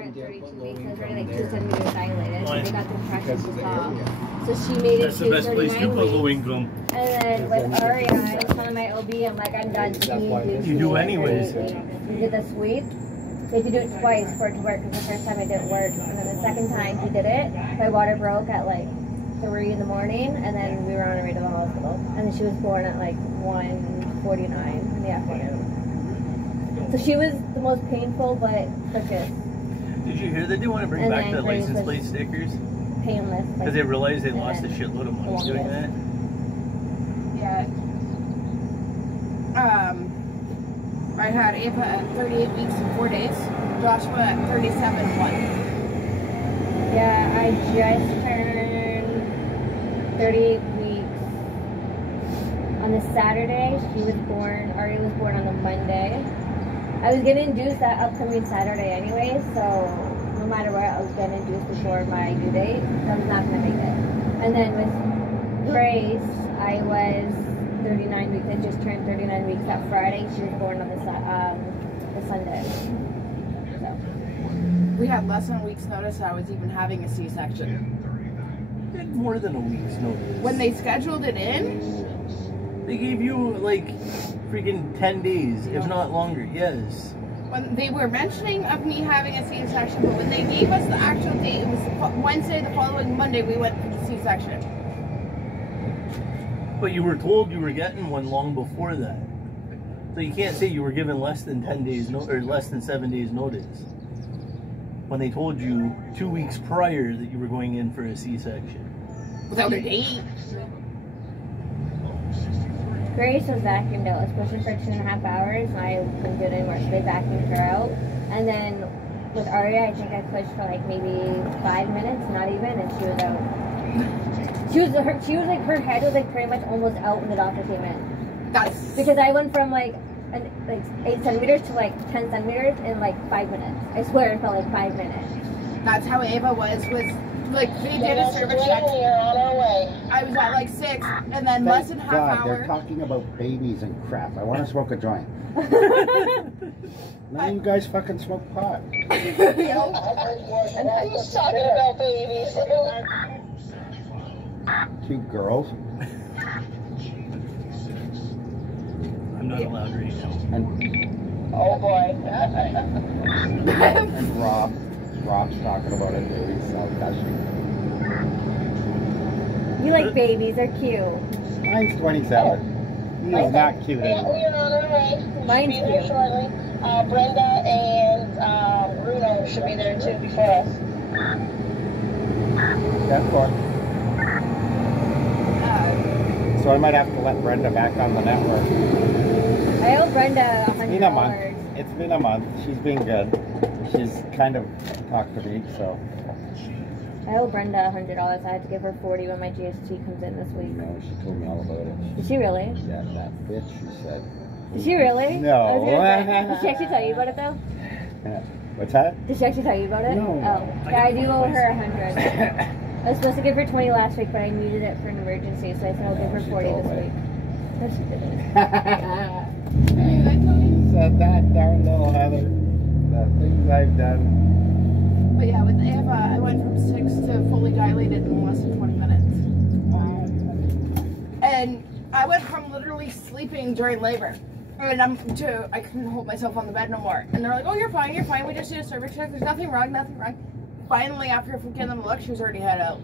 At 32 weeks, I was already like 2 centimeters dilated. So they got the pressure to stop. So she made it to 39 weeks. And then with Aria, I was telling my OB, I'm like, I'm done. You do anyways. We did the sweep. They had to do it twice for it to work because the first time it didn't work. And then the second time he did it, my water broke at like 3 in the morning, and then we were on our way to the hospital. And then she was born at like 1:49 in the afternoon. So she was the most painful but quickest. Did you hear that they want to bring back the license plate stickers? Painless. Because they realized they lost a shitload of money doing that? Yeah. I had Ava at 38 weeks and 4 days. Joshua at 37.1. Yeah, I just turned 38 weeks. On the Saturday, she was born, Aria was born on the Monday. I was getting induced that upcoming Saturday anyway, so no matter what, I was getting induced before my due date. So I was not going to make it. And then with Grace, I was 39 weeks. I just turned 39 weeks that Friday. She was born on the Sunday. So. We had less than a week's notice I was even having a C-section. More than a week's notice. When they scheduled it in, they gave you like freaking 10 days, if not longer. Yes. When they were mentioning of me having a C-section, but when they gave us the actual date, it was Wednesday, the following Monday, we went for the C-section. But you were told you were getting one long before that. So you can't say you were given less than 10 days, or less than 7 days notice. When they told you 2 weeks prior that you were going in for a C-section. Without a date. Grace was vacuumed out. I was pushing for 2.5 hours, and I couldn't do it anymore, so they vacuumed her out. And then with Aria, I think I pushed for like maybe 5 minutes, not even, and she was out. She was like, her head was like pretty much almost out when the doctor came in. That's because I went from like 8 centimeters to like 10 centimeters in like 5 minutes. I swear it felt like 5 minutes. That's how Ava was like, they did a service check. I was at like 6, and then less than half hour. They're talking about babies and crap. I want to smoke a joint. None of you guys fucking smoke pot. And who's talking about babies? 2 girls. I'm not allowed right now. And, oh boy. and Rob's talking about it, baby, so gushing. You like babies, they're cute. Mine's 27. He's not cute anymore. We are on our way. Mine's should be there cute. shortly. Brenda and Bruno should be there too before us. That's far. So I might have to let Brenda back on the network. I owe Brenda $100. It's been a month. It's been a month. She's been good. She's kind of talked to me, so. I owe Brenda $100. I had to give her $40 when my GST comes in this week. No, she told me all about it. Did she really? Yeah, that bitch, she said. Did she really? No. Did she actually tell you about it though? What's that? Did she actually tell you about it? No. Oh, yeah, I do owe her $100. I was supposed to give her 20 last week, but I needed it for an emergency, so I said I'll give her 40 this week. No, she didn't. Said that darn little Heather. The things I've done. But yeah, with Ava, I went from 6 to fully dilated in less than 20 minutes. And I went from literally sleeping during labor. And I couldn't hold myself on the bed no more. And they're like, oh, you're fine, we just did a cervix check, there's nothing wrong, nothing wrong. Finally, after giving them a look, she was already head out.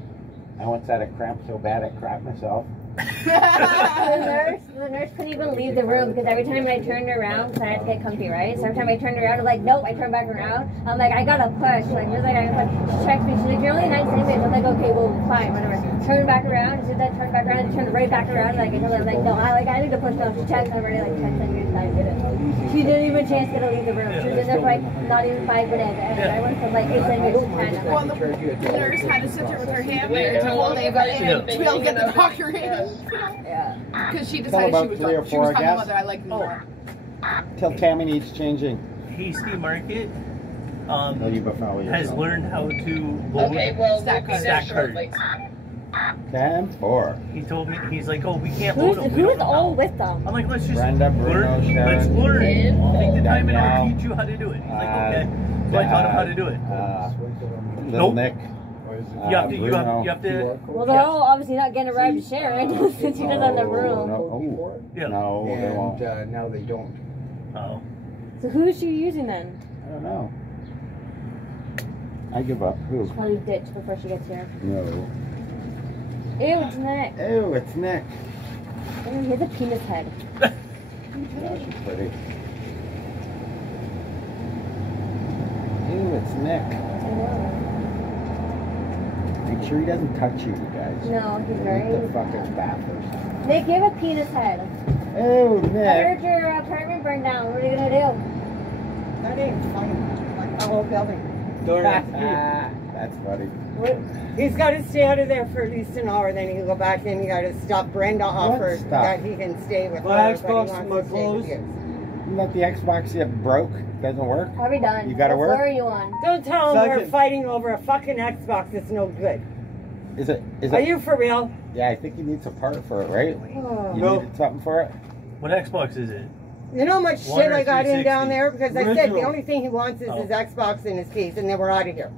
I once had a cramp so bad I crapped myself. The nurse couldn't even leave the room because every time I turned around, because I had to get comfy, right? So every time I turned around, I was like, nope, I turned back around. I'm like, I gotta push. Like, she's like, she checks me. She's like, you're only 9 centimeters. I'm like, okay, well, fine, whatever. Turn back around. She said, turn back around. And turned right back around. Like, I told her, like, no, I need to push now. She checks. I'm already like 10 centimeters. I did it. She didn't even chance to leave the room. She was in there for like not even 5 minutes. And I went from like 8 centimeters to 10. Well, the nurse had to sit there with her hand there to hold Ava in to be able to get the doctor in. Yeah. Because she decided she was talking whether I liked more. Till Tammy needs changing. Hasty Market has learned how to load stack cards. 10-4. He told me, he's like, oh, we can't load them. Who's all with them? I'm like, let's just Brenda, Bruno, learn. Sharon, Let's learn. I'll take the time and I'll Danielle, teach you how to do it. He's like, okay. So I taught him how to do it. Little Nope. Nick. You have to. Bruno. You have to. Well, they're all obviously not getting a ride to Sharon since she doesn't have the room. No, Yeah. no, they won't. And now they don't. Oh. So who is she using then? I don't know. I give up. Who? Probably ditch before she gets here. No. Ew, it's Nick. Ew, it's Nick. Ew, he has a penis head. Yeah, she's pretty. Ew, it's Nick. I know. Make sure he doesn't touch you, you guys. No, he's Eat very. the fucking bathroom. Nick, you have a penis head. Ew, I Nick. heard your apartment burned down. What are you gonna do? That ain't funny. Like the whole building. That's funny. What? He's got to stay out of there for at least an hour. Then he can go back in. You got to stop. Brenda offered stuff? that he can stay with My her, but he Xbox, wants my to stay with clothes. you. Let the Xbox get broke. Doesn't work. Probably done. You gotta what work? floor are you on? Don't tell him we're Second. fighting over a fucking Xbox. It's no good. Is it? Is Are it? you for real? Yeah, I think he needs a part for it, right? Oh. You No. needed something for it. What Xbox is it? You know how much One shit or I got in 360? down there? Because I said the Original. only thing he wants is Oh. his Xbox and his keys, and then we're out of here.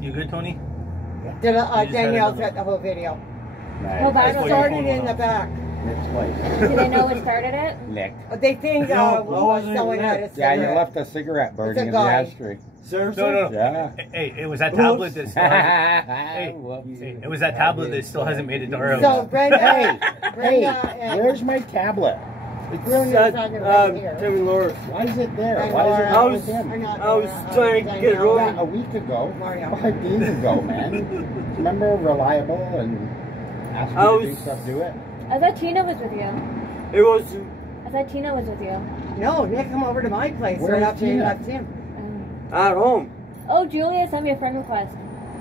You good, Tony? Did, You just had Danielle's another- got the whole video. Nice. Oh, That's back why It your started phone in went the off. back. Nick's place. Do they know what started it? Nick. But they think No, I wasn't someone even had a there. cigarette. Yeah, you left a cigarette burning a in the guy. ashtray. Seriously? No. Yeah. Hey, it was that tablet that still hasn't. Hey, Whoopsie. it was that tablet that still hasn't made it to our So house. Brenda, Hey, Brenda hey, and where's my tablet? Bruno's That, on the right here. Tim and Laura. Why is it there? And Why is it Laura- not I with was- him? Or not I was Laura, trying to get it Danielle. right. Yeah, a week ago, Mario. 5 days ago, man. Remember Reliable and asked me I to do was- stuff, do it? I thought Tina was with you. It was. I thought Tina was with you. No, Nick come over to my place Where's right after you Tina? left him. At home. Oh, Julia sent me a friend request.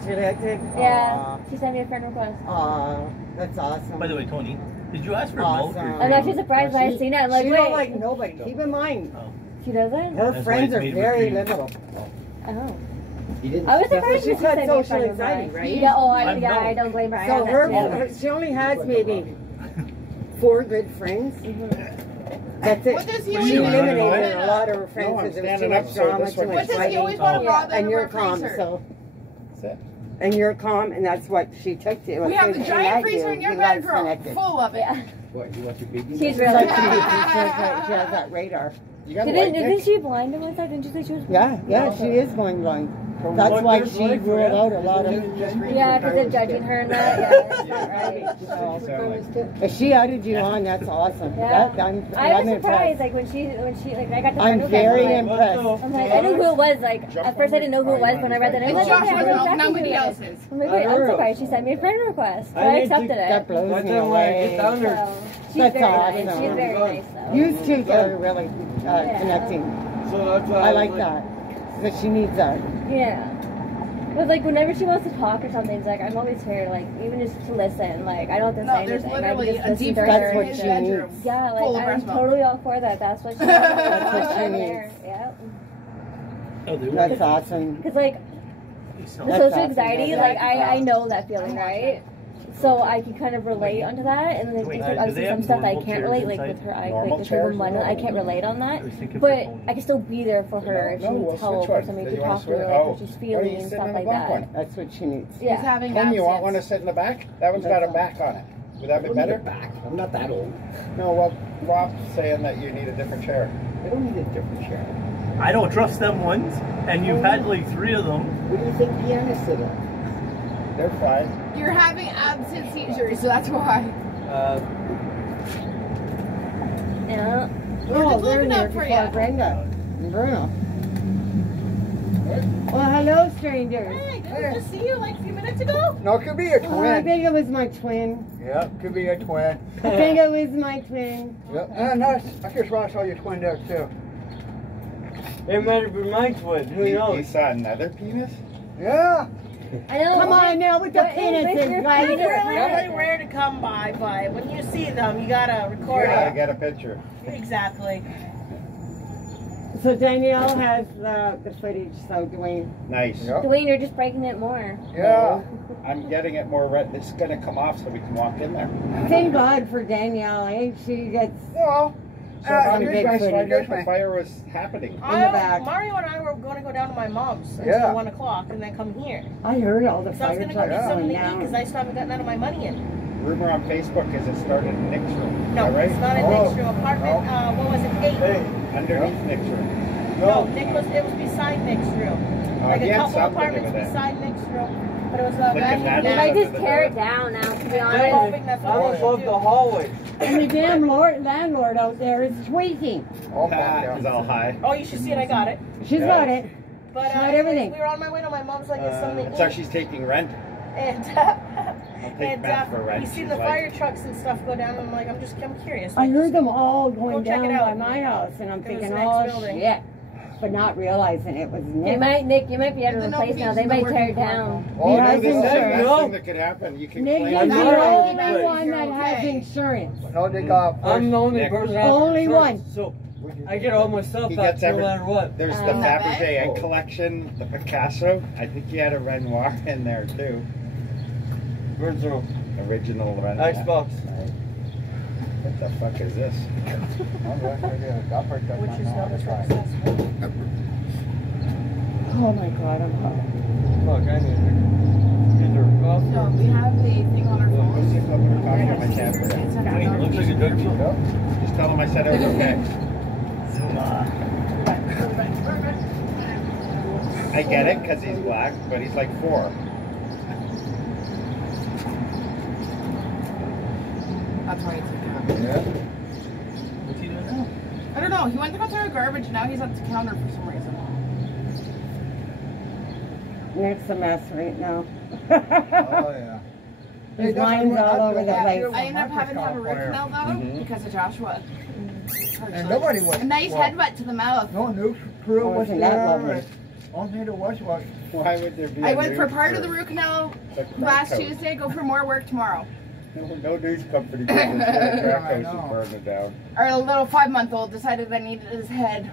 She did? Yeah, she sent me a friend request. Aw, that's awesome. By the way, Tony, did you ask for milk? Awesome. I'm actually surprised when I seen it. I'm like, she wait. don't like nobody. Keep in mind, Oh. She doesn't? her That's friends why are it's made very with cream. little. Oh. He didn't. I was That's surprised what when she's she got sent me a social friend anxiety, request. right? Yeah, oh, I know. I don't blame her. I So have that too. she only has maybe 4 good friends. That's it. What does he She always want to eliminated do? a lot of her friends No, I'm because there was too standing much up so drama, this too one much What does he fighting. always want to Yeah. bother And her you're with calm, freezer? so. That's it. And you're calm, and that's what she took to. We have the giant freezer in your bedroom, full of it. Yeah. What, you want your baby? She's It's really like bad. she has that radar. You got a Didn't, light, isn't Nick? she blind in one side? Didn't you say she was blind? Yeah, she is going blind. That's What why there's she life for ruled it. out a lot of. Yeah, because they're judging her and that. Yeah, that's not right. So, if she added you on, that's awesome. Yeah. I'm I was impressed. surprised, like when she, like I got the I'm friend request, very I'm like, impressed. I'm like, I knew who it was. Like at first, I didn't know who it was when I read the name. It's I'm like, Joshua's okay, I know mouth, exactly nobody who it is. else's. I'm like, wait, I'm I know. surprised she sent me a friend request. So I I need to- accepted That it. blows By the me time I away. get down there, So she's That's very nice. awesome. She's very nice. Though. You two are really connecting. so that's why I like that. Because she needs that. Yeah. But like whenever she wants to talk or something, it's like I'm always here, like even just to listen. Like I don't have to No, say there's anything. literally I can a just deep listen to That's her. freezer what in his she bedroom. needs. Yeah, full like of I'm breast milk. totally all for that. That's what she That's what she I'm needs. there. Yeah. Oh, they were. That's awesome. Because like They still- the That's social awesome. anxiety, That's like awesome. I know that feeling, right? So I can kind of relate onto that, and then Wait, there's like, do obviously they some have stuff I normal can't chairs relate, like inside? with her, like Normal with her chairs? money, I can't relate on that. I was thinking for But Tony. I can still be there for her if she No, needs we'll help switch or one. somebody Do to you wanna talk to her, switch? like Oh. if she's What are feeling you and sitting stuff in the like black that. one? That's what she needs. He's Yeah. having Ken, you want absence. one to sit in the back? That one's got a back on it. Would that be better? Back. I'm not that old. No, well, Rob's saying that you need a different chair. I don't need a different chair. I don't trust them ones, and you've had like 3 of them. What do you think pianists sit on? They're fine. You're having absent seizures, so that's why. Yeah. Oh, just they're looking here up for before you. Brenda and Bruno. Well, hello, strangers. Hey, did I just see you like a few minutes ago? No, it could be a Oh, I twin. think it was my twin. Yeah, could be a twin. I think it was my twin. Yep. And that's, I just want to show you twin there too. it might have been my twin. Who You knows? saw another penis? Yeah. I know. Come on now with the What is with penises, your guys. penis? Really rare to come by, but when you see them, you gotta record Yeah, I it. got a picture. Exactly. So Danielle has the footage, so Dwayne. Nice. Yep. Dwayne, you're just breaking it more. Yeah. I'm getting it more red. This is going to come off so we can walk in there. Thank God for Danielle, eh? She gets. Well, On a big Here's footy. my- here's The my- fire was happening. In the back. Mario and I were going to go down to my mom's until Yeah. 1 o'clock and then come here. I heard all the So I was fire going to go trucks get something going to eat because down. I still haven't gotten none of my money in. Rumor on Facebook is it started in Nick's room. No, Is that right? it's not in Oh. Nick's room. Apartment, what was it, 8? Hey, Underneath Nick's room. No, it was beside Nick's room. Like he a had couple something apartments with it. beside Nick's room. But it was Look at that. They now. might just Under the tear it door. down now, to be I'm honest. hoping that's I what almost they love do. the hallway. And the damn landlord out there is tweaking. Oh, fuck Ah, yeah. he's all high. Oh, you should see it. I got it. She's Yeah. got it. But She's got anyways, everything. we were on my way to my mom's like, it's something to So eat. she's taking rent. And, I'll take and Beth for rent. you see She's the like, fire trucks and stuff go down, and I'm like, I'm curious. I Like, heard them all going Go check down it out. by my house, and I'm It was thinking, next oh building. shit. But not realizing it was They Nick. might, Nick, you might be out of The the place now. They notifications might are tear it working down. Oh, Yeah, no, this is I That's the think best so. thing that could happen. You can Nick claim is I'm the not only right. one that has Okay. insurance. No, they got I'm the only Nick. person. Only insurance, one. So I get all my stuff He back gets no every- matter what. There's the That Fabergé collection, the Picasso. I think you had a Renoir in there too. Original Original Renoir. Xbox. What the fuck is this? which is not as successful. Oh my god, I'm hot. Fuck, I need to get her coffee. No, we have the thing on our Go phone. sit up in the coffee on my tablet. It looks like a drug deal. Just tell him I said it was okay. I get it because he's black, but he's like 4. That's why it's like What's he doing now? I don't know. He went to go throw garbage. Now he's at the counter for some reason. Nick's a mess right now. Oh, yeah. His mind's all over the Yeah, place. I ended up having to have a root canal though because of Joshua. And nobody was. A nice headbutt to the mouth. No news crew was Wasn't that there. lovely? Only thing there was Why would there be I a went for news part of for the root canal the crack last house? Tuesday. Go for more work tomorrow. No news company business. Crack Yeah, I house know. and burn it down. Our little 5-month-old decided I needed his head.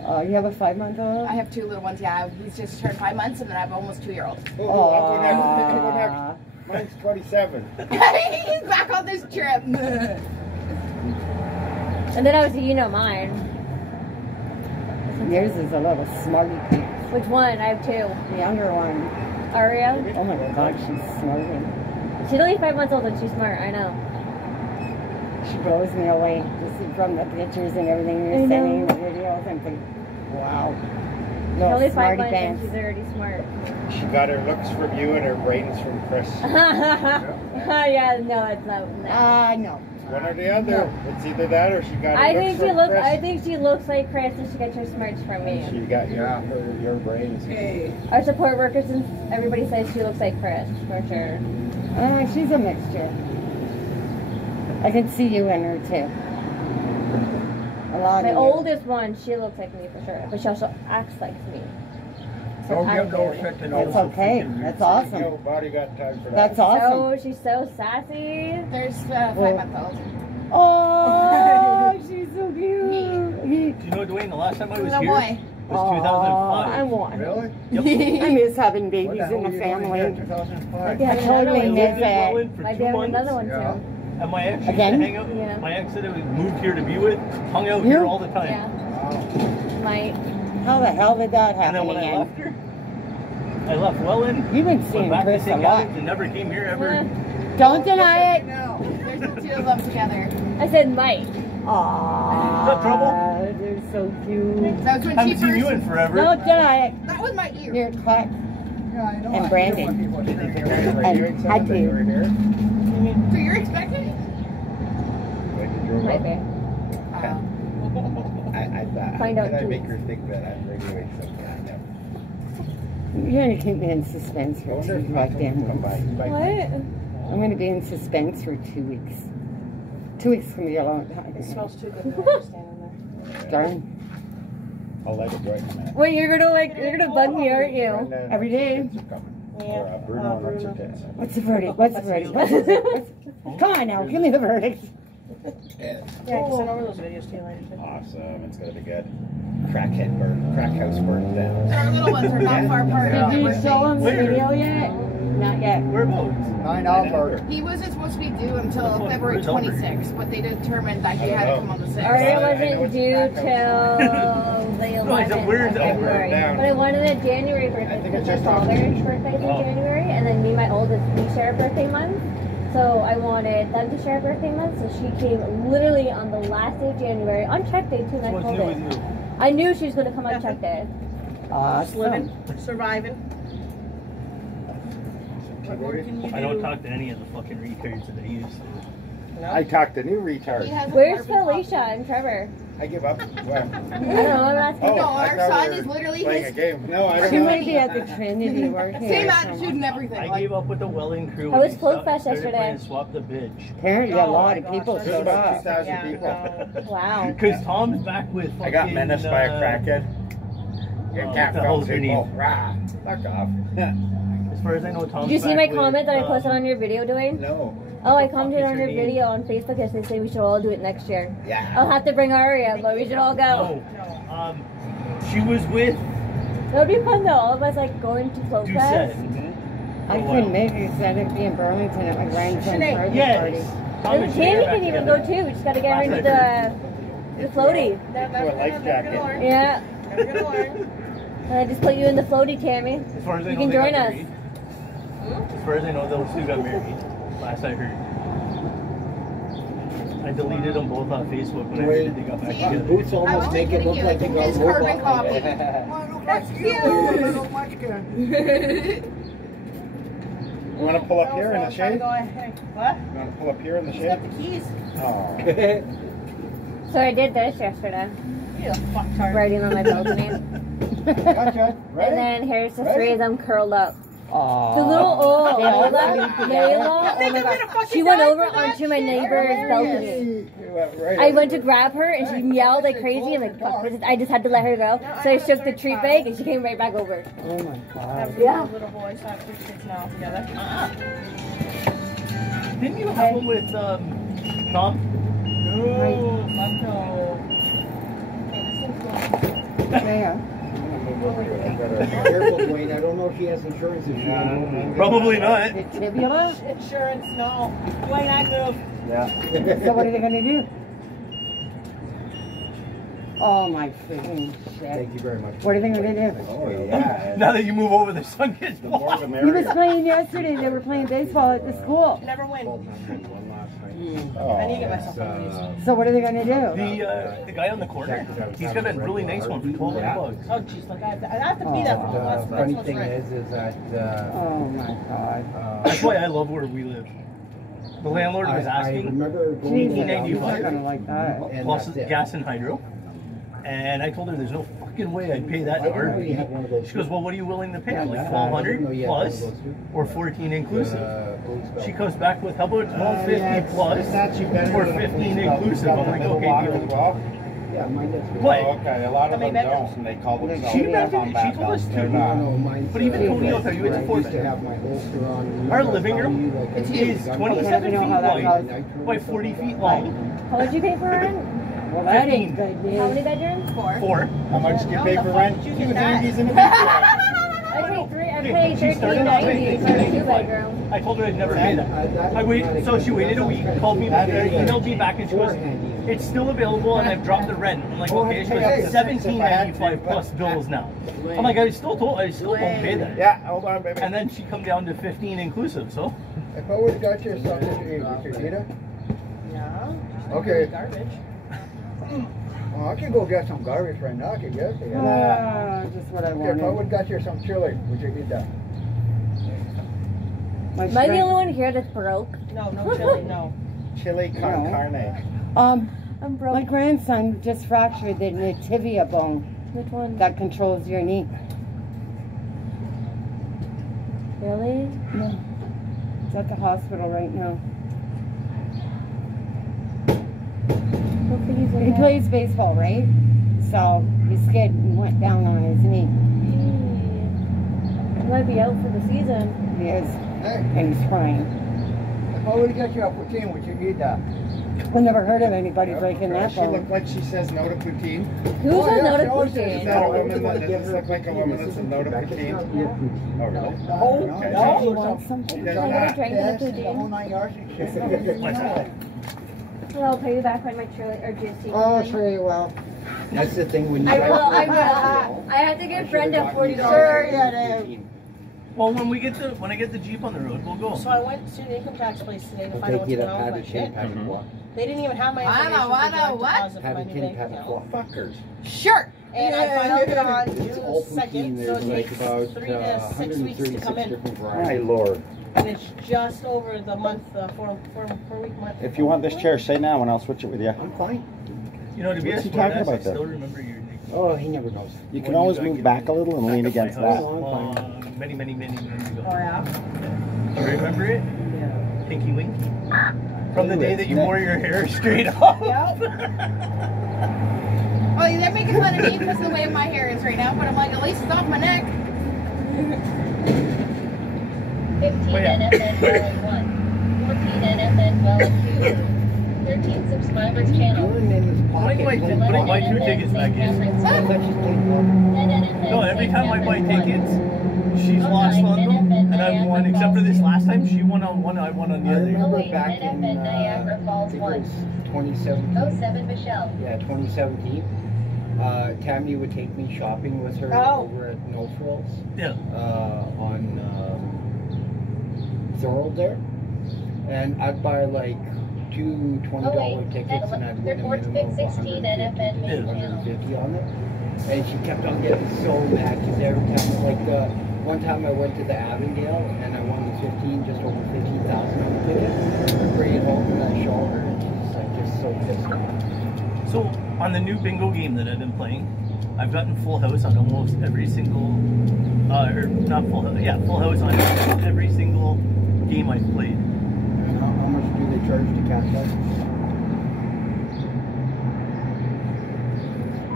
You have a 5-month-old? I have 2 little ones. Yeah, he's just turned 5 months, and then I have almost 2-year-old. Oh, I'm going next. Mine's 27. He's back on this trip. And then obviously you know mine. Yours is a little smarty pig. Which one? I have 2. The younger one. Aria. Oh my god, she's smarting. She's only 5 months old and she's smart. I know. She blows me away just from the pictures and everything I you're know. sending, the videos. I'm thinking, wow. She's Little only 5 smarty months and pants. she's already smart. She got her looks from you and her brains from Chris. Yeah, no, it's not. No. No. One or the other. It's either that or she got her I looks think from she looks. Chris. I think she looks like Chris, and she gets her smarts from She me. got your brains. Our support workers and everybody says she looks like Chris for sure. She's a mixture. I can see you in her too. A lot My of you. oldest one, she looks like me for sure, but she also acts like me. So Don't I'm give no good. shit to That's no okay. That's awesome. Nobody got time for that. That's awesome. So she's so sassy. There's the 5-month-old. Oh, she's so cute. Do you know, Dwayne, the last time I was Little here boy. was 2005. I want. Really? I miss having What babies the hell in were the you doing here in family. 2005? Yeah, I totally another I one. miss lived in it. Welland for My 2 dad had months. another one Yeah. too. And my ex used to Again? hang out. Yeah. My ex that I moved here to be with hung out Yeah. here all the time. Yeah. Wow. My How the hell did that And happen then when I again? left her, I left Welland, You've been went seeing back to Chris a St. lot. Albans and never came here ever. Don't deny it. There's the 2 of them together. I said Mike. Aww. Is that trouble? They're so cute. That was when Haven't she seen you first. in forever. Don't deny it. That was my ear. You're Clark. Yeah, I know. And I Brandon. hate it when people Did you scream. think I were doing I something that do. you were here? So you're expecting? When you drove Might up? be. I thought, Find how out did I too. make her think that I'm radioing something? I know. You're gonna keep me in suspense I for wonder 2 if Michael goddamn will come weeks. by. What? I'm gonna be in suspense for 2 weeks. 2 weeks can be a long It time. smells too good when you're standing there. Darn. I'll let it go in a minute. Wait, you're gonna bug me, aren't you? Brenda and Every her day. tits are coming. Yeah. Or, Bruno and Bruno. her tits. What's the verdict? What's the verdict? What's the Come on now, give me the verdict. Yeah, I can send over those videos to you later. Too. Awesome, it's gonna be good. Crack house burned down. Our little ones are not far apart. Did you We're show him the Where? video yet? Not yet. Whereabouts? 9 Albert. He wasn't supposed to be due until Fuck, February where's Albert? 26th, but they determined that he had to come on the 6th. Aria I know wasn't it's due back till the No, I said, 11th where's of Albert? February. Down. But I wanted a January birthday I think because it's my just on father's Tuesday. birthday's in Oh. January, and then me and my oldest, we share a birthday month. So I wanted them to share a birthday month, so she came literally on the last day of January, on check day too, and I What's told new her. with you? I knew she was going to come on check day. Just living, surviving. What more can you do? I don't talk to any of the fucking retards that I used to. No? I talked to new He retards. has a Where's carbon Felicia and Trevor? I give up. Well, I don't know, I'm asking. oh, No, I our thought son we is were literally playing his- a game. No, I She don't might know. be at the Trinity working. Same or attitude something. and everything. I Like, gave up with the welling crew. How when was they Float Fest started yesterday? playing Swap the Bitch. Apparently a Oh lot my of gosh, people that's There's showed about up. 2,000 Yeah, people. no. Wow. Because Tom's back with fucking, I got menaced by a crackhead. You what can't the film hell's her people. name? Rah, fuck off. As far as I know, Tom's Did you see back my with, comment that I posted on your video, Dwayne? No. Oh, I the fuck commented is on her your name? video on Facebook yesterday saying we should all do it next year. Yeah. I'll have to bring Aria, but we should all go. No. She was with That would be fun though, all of us like going to Float Doucette. Fest. I couldn't make it because I had to be in Burlington at my grandson's birthday Yes. party. Tom and Tammy Shannon can back even go together. too. We just gotta get her into the floaty. That's Or a life never jacket. gonna learn. Yeah. Never gonna learn. And I just put you in the floaty, Tammy. As far as I You know, can they got join us. married. As far as I know, those two got married. Last I heard. I deleted them both on Facebook when I heard that they got back See? together. Boots I almost was make it look thinking like you got his carbon robot. copy. That's You want to pull up here in the Also, I'm shade? trying to go, hey, what? You want to pull up here in the He's shade? got the keys. Oh. So I did this yesterday, You a fucktard. riding on my balcony. Gotcha. And Ready? then here's the Ready? three of them curled up. Aww. The little old They all Layla, went together. Layla, oh my god. She went over onto my neighbor's balcony. You went right I over went to there. grab her and she yelled like crazy and like fuck, I just had to let her go. So I shook the tree bag and she came right back over. Oh my god. Have Yeah. little boys, so I have 3 kids now together. Didn't you have one with Tom? No, fuck no. Yeah. Careful, Dwayne. I don't know if she has insurance if she don't. Probably not. The tibula? Insurance, no. Dwayne, I move. Yeah. So what are they gonna do? Oh my freaking shit. Thank you very much. What are they gonna do? Oh, yeah. Now that you move over, the sun gets The more the warm. He was merrier. playing yesterday. They were playing baseball at the school. Never win. Oh, I need to get myself one of these. So what are they gonna do? The guy on the corner, he's got a really nice one for $1,200. Oh, jeez, look, I have to be there for the last Funny month's thing rent. is that Oh my god. That's why I love where we live. The landlord was I asking remember going Jesus, down I'm $18.95. not gonna like that. and plus that's it. gas and hydro. And I told her there's no fucking way I'd pay that I to didn't know you had RV. one of those She goes, well, what are you willing to pay? I'm like I didn't know you 1,200 had one of plus those too. or 14 inclusive. Old She comes back with, how about 1250 yeah, plus it's actually better or than a 15 police dog. inclusive? I'm like, okay, deal. Well, Yeah, mine does. But oh, okay, a lot of How many them bedrooms? don't, and they call themselves She told combat us dogs. to. They're No, not. no, mine's, But even Tony will tell you it's a I four used to bedroom. have my holster on. Our living room Like, is I 27 know feet how that wide by 40 feet long. How much you pay for rent? Well, that ain't good How many news. bedrooms? 4. 4. How much do you How pay the for fuck rent? did you He get was that? Andy's in the week. I paid She started off $13.90 for a 2-bedroom. I told her I'd never pay that. I wait, so she waited a week, called me back, emailed me back, and she goes, it's still available, and I've dropped the rent. I'm like, okay. She goes, $17.95 plus bills now. I'm like, I still won't pay that. Yeah, hold on, baby. And then she come down to 15 inclusive. So If I would have got you something to eat, would you eat it? No. Okay. Garbage. Well, I can go get some garbage right now. I can get it. Just what I If I would wanted. have got you some chili, would you eat that? My Am I the strength- only one here that's broke? No, no chili, no. Chili con carne. I'm broke. My grandson just fractured the tibia bone Which one? that controls your knee. Really? Yeah. He's at the hospital right now. Hopefully he's okay. He plays baseball, right? So he skid and went down on his knee. He might be out for the season. He is, Hey, and he's crying. if I would have got you a poutine, would you eat that? I never heard of anybody breaking that She bone. looked like she says no to poutine. Who's Oh, a yeah, no to she always Is poutine? that a woman that does this look like a woman that's a no to poutine? Oh, really? No, Okay. no. You want something? Yeah. Can I get a drink Yes, with the whole poutine? 9 yards. What's that? And I'll pay you back when my trailer or juicy. Oh, sure you will. That's the thing when you I will. I will. I had to give Brenda $40. Sure you do. Well, when I get the Jeep on the road, we'll go. So I went to the income tax place today to find out what's going on with my shit. They didn't even have my information for direct deposit for my new bank account. Fuckers. Sure. And I filed it on It's all June 2nd, poutine. so There's it like takes about 3 to 6 weeks to 136 come in. different varieties. My lord. And it's just over the month, 4-week month. If you want this chair, say now and I'll switch it with you. I'm fine. You know, to be What's a he talking smartass, I about there? still remember your name. Oh, he never knows. You can When always got move given back a little and lean back at against my that. house, many ago. Oh, yeah? Do you remember it? Yeah. Pinky Winky. From the day that you Nick. wore your hair straight up. Yep. Well, they're making fun of me because of the way my hair is right now, but I'm like, at least it's off my neck. 15 NFN Dwelling 1. 14 NFN Dwelling 2. 13 subscribers channel. Putting my 2 tickets back in. No, every time I buy tickets, she's lost on them, and I've won, except for this last time, she won on one, I won on the Oh, other. wait, NFN Niagara Falls 1. 2017. 07 Michelle. Yeah, 2017. Tammy would take me shopping with her over at No Frills. Yeah. On Thorold there. And I'd buy like two $20 tickets and I'd win a minimum of 150, 150 on it. And she kept on getting so mad because every time, like one time I went to the Avondale and I won the 15, just over 15,000 on the ticket. I bring it home and I show her and she's like just so pissed off. So on the new bingo game that I've been playing, I've gotten full house on almost every single, or not full house, yeah, full house on every single game I've played. And how much do they charge to catch up?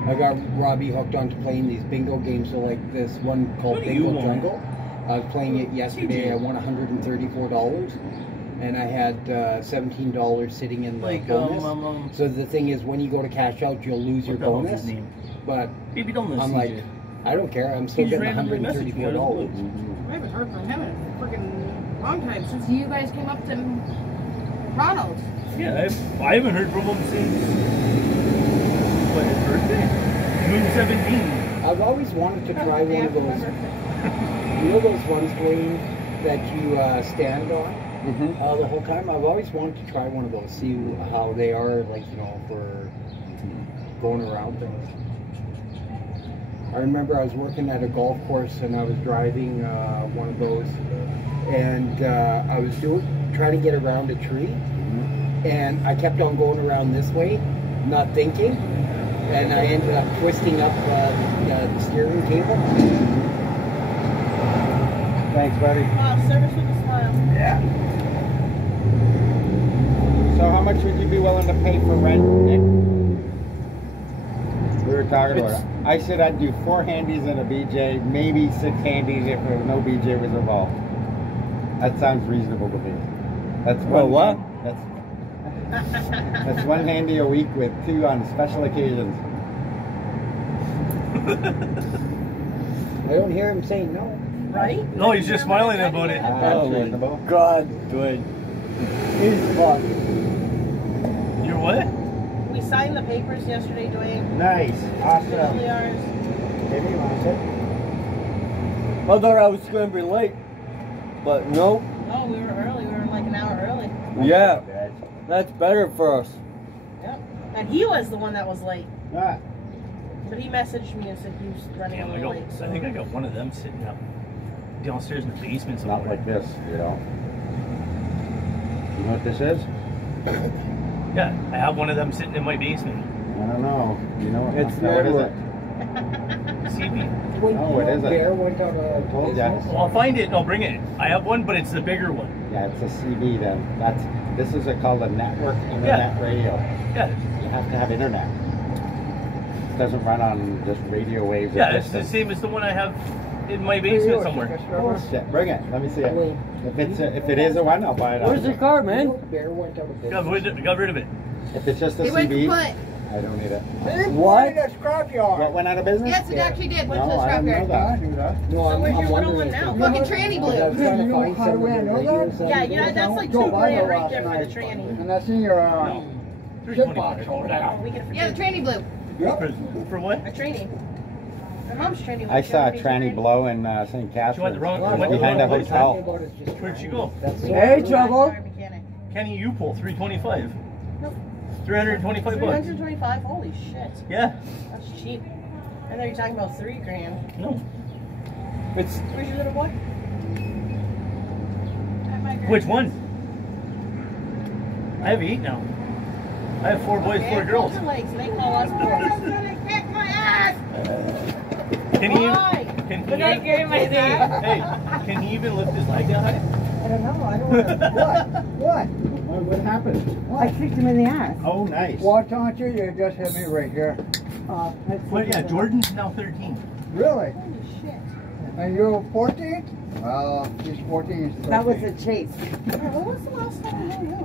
I got Robbie hooked onto playing these bingo games, so like this one called Bingo Jungle. I was playing it yesterday. I won $134, and I had $17 sitting in the bonus. So the thing is, when you go to cash out, you'll lose your bonus. But Maybe don't listen. I'm like, I don't care. I'm still getting $134. I haven't heard from him in a freaking long time since you guys came up to Ronald's. Yeah, I haven't heard from him since what, his birthday? June 17th. I've always wanted to try one of those. You know those ones, Dwayne, that you stand on the whole time? I've always wanted to try one of those, see how they are, like, you know, for going around things. I remember I was working at a golf course and I was driving one of those, and I was trying to get around a tree, and I kept on going around this way, not thinking, and I ended up twisting up the steering cable. Thanks, buddy. Wow, service with a smile. Yeah. So how much would you be willing to pay for rent, Nick? We were talking about it. I said I'd do 4 handies and a BJ, maybe 6 handies if no BJ was involved. That sounds reasonable to me. That's one. That's 1 handy a week with 2 on special occasions. I don't hear him saying no. Right? No, he's just smiling about it. That's reasonable. God, Dwayne. He's fucked. You're what? We signed the papers yesterday, Dwayne. Nice. Awesome. Officially ours. Maybe you want to sit? I thought I was going to be late, but no. No, we were early. We were like an hour early. Yeah, that's better for us. Yep. And he was the one that was late. Ah. But he messaged me and said he was running a little late. So. I think I got one of them sitting up downstairs in the basement somewhere. Not like this, you know. You know what this is? Yeah, I have one of them sitting in my basement. I don't know. You know what? It's what is network. it? CB. Oh, what is it? Bear went out of Told business. ya. Well, I'll find it and I'll bring it. I have one, but it's the bigger one. Yeah, it's a CB then. This is called a network internet radio. Yeah. You have to have internet. It doesn't run on just radio waves. Yeah, it's the same as the one I have in my basement somewhere. Oh shit! Bring it. Let me see it. If it is a one, I'll buy it. Where's the car, man? Bear went out of business. Got rid of it. If it's just a He went CB, kaput. I don't need it. What? That scrapyard. What went out of business? Yes, it actually did. Went to the No, I didn't know scrapyard. that. I knew that. No, So where's your wondering 101 if now? they- Fucking tranny I blue. was trying to You know find how some do I know radios that? Yeah, you know, that's like 2 Joe grand Biden right last there for the night. tranny. And that's in your No. shit box over there. Oh, we get it for Yeah, the two. tranny blue. Yep. For what? A tranny. My mom's tranny. I saw a tranny blow in St. She went Catharines the wrong. Went the behind a wrong place. hotel. Where'd she go? Hey, Trouble. Kenny, you pull 325. Nope. 325 bucks. 325. Holy shit. Yeah. That's cheap. I know you're talking about 3 grand. No. It's Where's your little boy? At my which one? I have 8 now. I have 4 boys, 4 girls. Your legs. They call us boys. Kick my ass! Can he? Why? Can he? Look how great my Hey, can he even lift his leg that high? I don't know. I don't know. What? What happened? I kicked him in the ass. Oh, nice. What, don't you? You just hit me right here. But yeah, Jordan's now 13. Really? Holy shit. And you're 14? She's 14. He's 13. That was a chase. When was the last time you knew?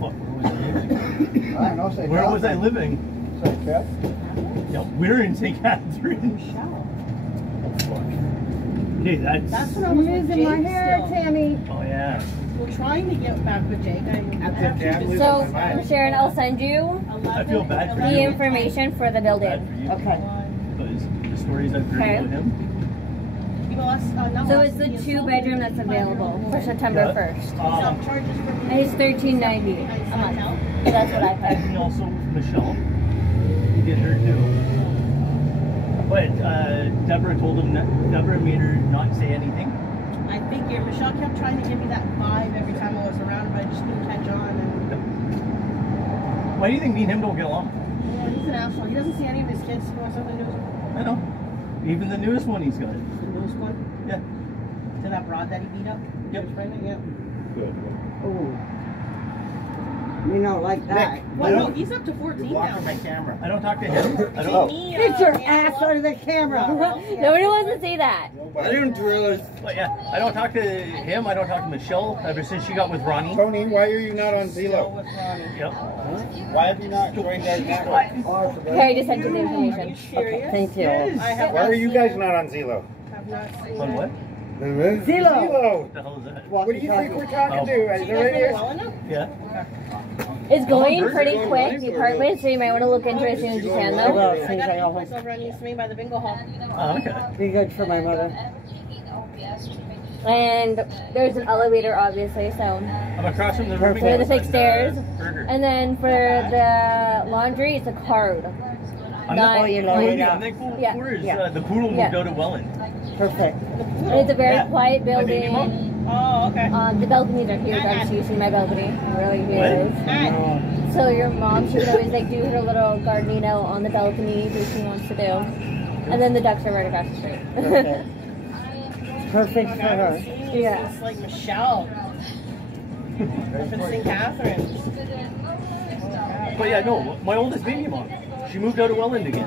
Fuck, where was I living? I don't know. Say Where was I nothing. living? Say Kev. Yeah, we're in St. Catharines. Michelle. Okay, that's. That's when I I'm was with losing my Jake hair, still. Tammy. Oh yeah. We're trying to get back with Jake. So, Sharon, I'll send you I feel bad for the you. information for the Bad building. for you. Okay. Because the stories I've heard Okay. about him. So it's the 2-bedroom that's available for September Yeah. 1st. Charges for And it's $13.90 a month. So that's what I And pay. he also with Michelle. He did her too. But Deborah told him that Deborah made her not say anything. I think Michelle kept trying to give me that vibe every time I was around, but I just couldn't catch on. And Why do you think me and him don't get along? yeah, he's an asshole. He doesn't see any of his kids. He wants something to do with I know. Even the newest one he's got. the newest one. Yeah. To that broad that he beat up. Yep. He was pregnant, yeah. Oh. You know, like that. Well, no, he's up to 14 now. camera. I don't talk to him. I don't. Get your ass out of the camera. Nobody wants to see that. I didn't realize. But yeah, I don't talk to him. I don't talk to Michelle ever since she got with Ronnie. Tony, why are you not on Still Zillow? with Ronnie. Yep. Why have you not joined our network? Okay, I just sent you the Are you information. serious? Thank you. I have Why not are you seen guys it. not on Zillow? Have not seen On it. what? Zillow. What the hell is that? What do you think we're talking Oh. to? Do Is you it guys right know here? well enough? Yeah. It's going Birds are pretty going quick, live the or apartment, so you might want to look into it as soon as you can, though. Well, I since got I to keep always myself running to me by the bingo hall. Oh, okay. be good for my mother. And there's an elevator, obviously, so. I'm across from the room. For the 6 stairs. Burger. And then for the laundry, it's a card. I'm not- Oh, you the load only it thing up. I'm thankful Yeah. for is Yeah. the poodle moved Yeah. out of Welland. Perfect. And it's a very Yeah. quiet My baby building. mom. Oh, okay. The balconies are huge. I'm used to my balcony. Really huge. Hi. So your mom, she can always like do her little gardening out on the balcony, do what she wants to do. And then the ducks are right across the street. Perfect. Perfect for her. Yeah. It's like Michelle. Up in St. Catharines. But yeah, no, my oldest baby mom, she moved out of Welland again.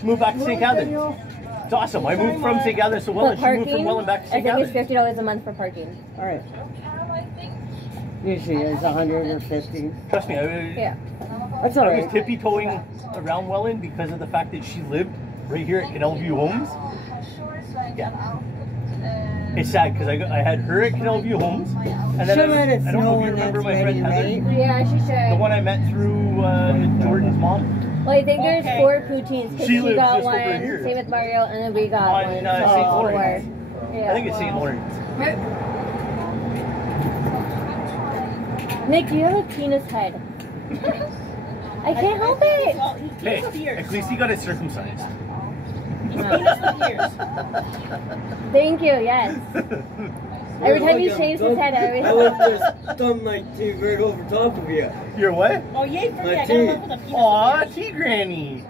She moved back to St. Catharines. It's awesome. I moved from St. Catharines to But Welland. She moved from parking, Welland back to I St. think it's Catharines. $50 a month for parking. All right. Usually it's 150. Trust me, Yeah. That's all I was right. tippy-toeing around Welland because of the fact that she lived right here at Canal View Homes. Yeah. It's sad because I had her at Canal View Homes, and then Should let it I don't know snow if you when remember that's my ready, friend Heather, right? Yeah, she the should. one I met through Jordan's mom Well, I think there's Okay. 4 poutines because She she lives got just over one. here. Same with Mario, and then we got on one. St. So it's Lawrence. 4. Yeah. I think it's St. Lawrence. Nick, you have a penis head. I can't help it. Hey, at least he got it circumcised. Thank you. Yes. Every time you shave his head, I I always. would just thumb my teeth right over top of you. You're what? Oh, yay for me. My I got teeth. love with a penis. Aw, tea granny.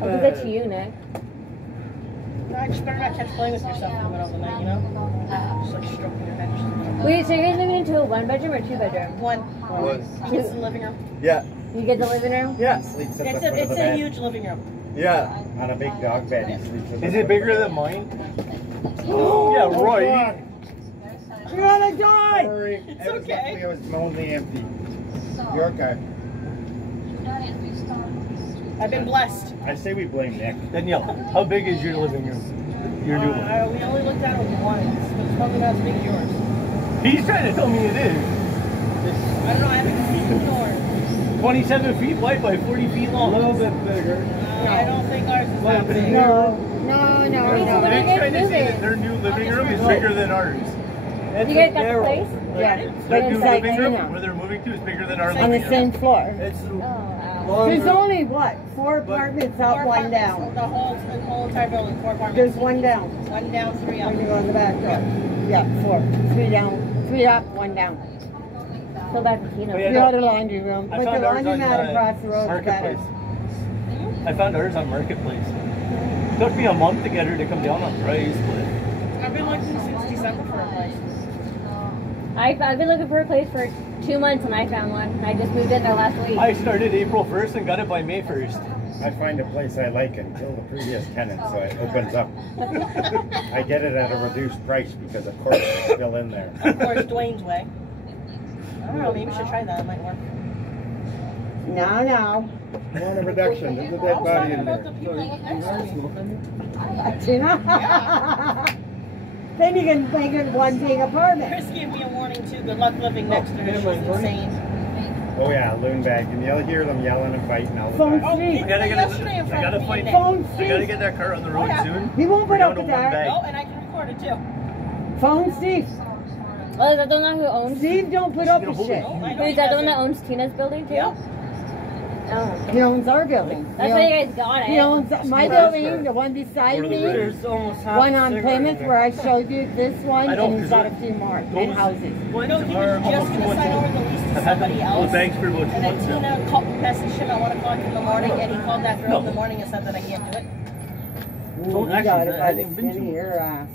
I'll do that to you, Nick. No, I just better not catch playing with yourself in the middle of the night, you know? Just like stroking your head or something. Wait, so you're guys living into a 1-bedroom or 2-bedroom? One. What? He gets the living room. Yeah. You get the living room? Yeah. Sleeps at the foot of the It's a bed. huge living room. Yeah. On a big dog bed. He sleeps with Is a it bigger than mine? Yeah, right. You're gonna die! Sorry. It's It was okay. luckily it was only empty. Your guy. I've been blessed. I say we blame Nick. Danielle, how big is your living room? Your new one. We only looked at it once, but it's probably not as big as yours. He's trying to tell me it is. I don't know, I haven't seen yours. 27 feet wide by 40 feet long. A little bit bigger. I don't think ours is that big. No. Nick's trying to say that their new living room is bigger than ours. You guys got the place? Yeah. Their new Inside living room, Tina. where they're moving to, is bigger than our On living the room. same floor. It's Oh, wow. longer. There's only, what, 4 apartments up, 1 down. The whole entire building, 4 apartments. There's 1 down. 1 down, 3 up. When you go in the back door. Yeah, 4. 3 down. 3 up, 1 down. So back to Tina. Oh, yeah, The other laundry room. I But the found ours on, laundromat across the road is better. Marketplace. I found ours on Marketplace. Took me a month to get her to come down on price, but I've been looking since December for a place. I've been looking for a place for 2 months and I found one. I just moved in there last week. I started April 1st and got it by May 1st. I find a place I like until the previous tenant, so it opens up. I get it at a reduced price because of course it's still in there. Of course, Dwayne's way. I don't know, maybe we should try that. It might work. No. Want a reduction? There's a dead body in there. Then you can make it one big apartment. Chris gave me a warning too. Good luck living next to her. She's insane. Oh yeah, loon bag, and you'll hear them yelling and fighting all the Phone time. street. I gotta get Yesterday in front of me find. and Phone I gotta street. get that car on the road Oh, yeah. soon. He won't We're put down up to with one that. bag. Oh, and I can record it too. Phone Steve. Oh, is that the one who owns? Steve don't put up with shit. Oh, I know Wait, he is that the one doesn't. that owns Tina's building too? Yep. Oh. He owns our building. That's why you guys got He it. owns my building, the one beside One of the me. Ritters. There's almost half One a on cigarette Plymouth in where there. I showed you this one, I don't, and he's got a few more, and those houses. ones No, he are was just almost going to sign over the lease to I've had somebody those else. bags for about 2 And then months now. Tina messaged him at 1 o'clock in the morning, and he called that girl in the morning and said that I can't do it. Don't You actually, got it I by the haven't been skin to of your ass.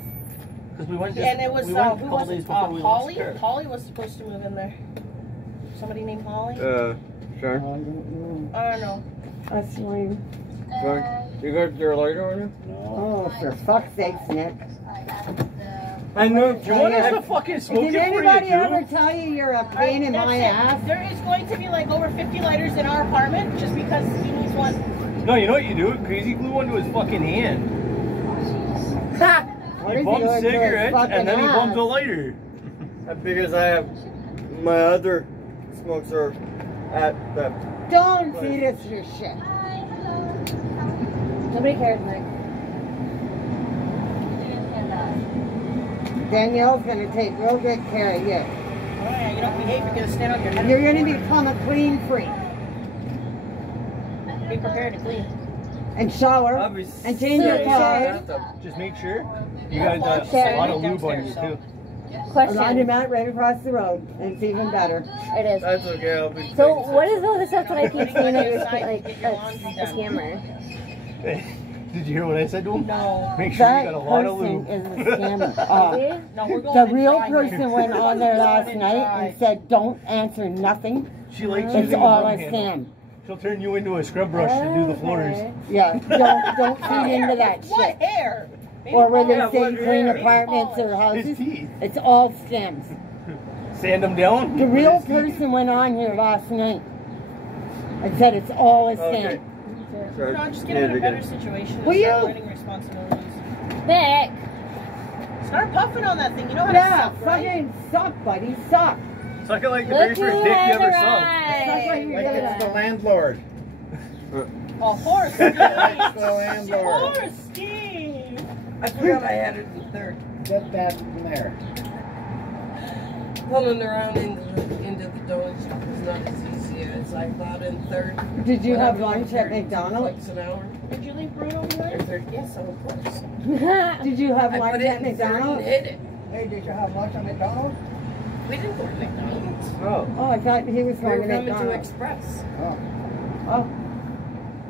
Because we went And it was, we went a who couple was days it? before we lost Holly? the car. Holly was supposed to move in there. Somebody named Holly? Sure. I don't know. I don't know. That's lame. Sorry. You got your lighter on you? Oh, for fuck's sakes, Nick. I know. You want us to fucking smoke Did it for anybody you ever too? tell you you're a pain in That's my it. ass? There is going to be like over 50 lighters in our apartment just because he needs one. No, you know what you do? Crazy glue one to his fucking hand. What He is bums doing to his cigarettes fucking and then he bums ass? a lighter. Because I have my other smokes are at the. Don't feed us your shit. Nobody cares, Nick. Danielle's gonna take real good care of you. Oh yeah, you don't behave, you're going to stand on your head. You're gonna become a clean freak. Be prepared to clean. And shower. I'll be And change your sitting clothes. at the- Just make sure you got a lot of lube on you too. A Question. laundromat right across the road. And it's even better. It is. That's okay. I'll be. So taking what is all the stuff that I keep seeing at your Inside, like get your a laundry done. scammer? Did you hear what I said to him? No. Make sure you That got a lot of person lube. is a scammer. See? No, we're going The in real dry person here. went on there last Going in night dry. and said, don't answer nothing. She likes It's using all the a broom handle. scam. She'll turn you into a scrub brush to do the floors. Okay. Yeah, don't feed into that What shit. hair? Maybe Or where they Paul- say what clean hair? apartments or His houses. teeth. It's all scams. Sand them down. The real person went on here last night and said it's all a scam. Okay. Sorry. No, just get Did him in it a better again. situation. Will and start you? learning responsibilities. Nick. Start puffing on that thing. You know how to Yeah, suck, right? fucking suck, buddy, suck. Suck it like the Look very who first dick you has ever sucked. Suck like arrived. you're Like gonna- it's the landlord. Oh, poor It's the Steve. landlord. Poor Steve. I forgot I had it in third. Get that in there. Pulling around into the doors was not as easy as I thought in third. Did you But have I'm lunch going at McDonald's? Flex an hour. Did you leave Bruno behind? Or third, yes, of course. Did you have I lunch put it at in third and McDonald's? hid it. Hey, did you have lunch at McDonald's? We didn't go to McDonald's. Oh. Oh, I thought he was We going were to coming to McDonald's. Express. Oh,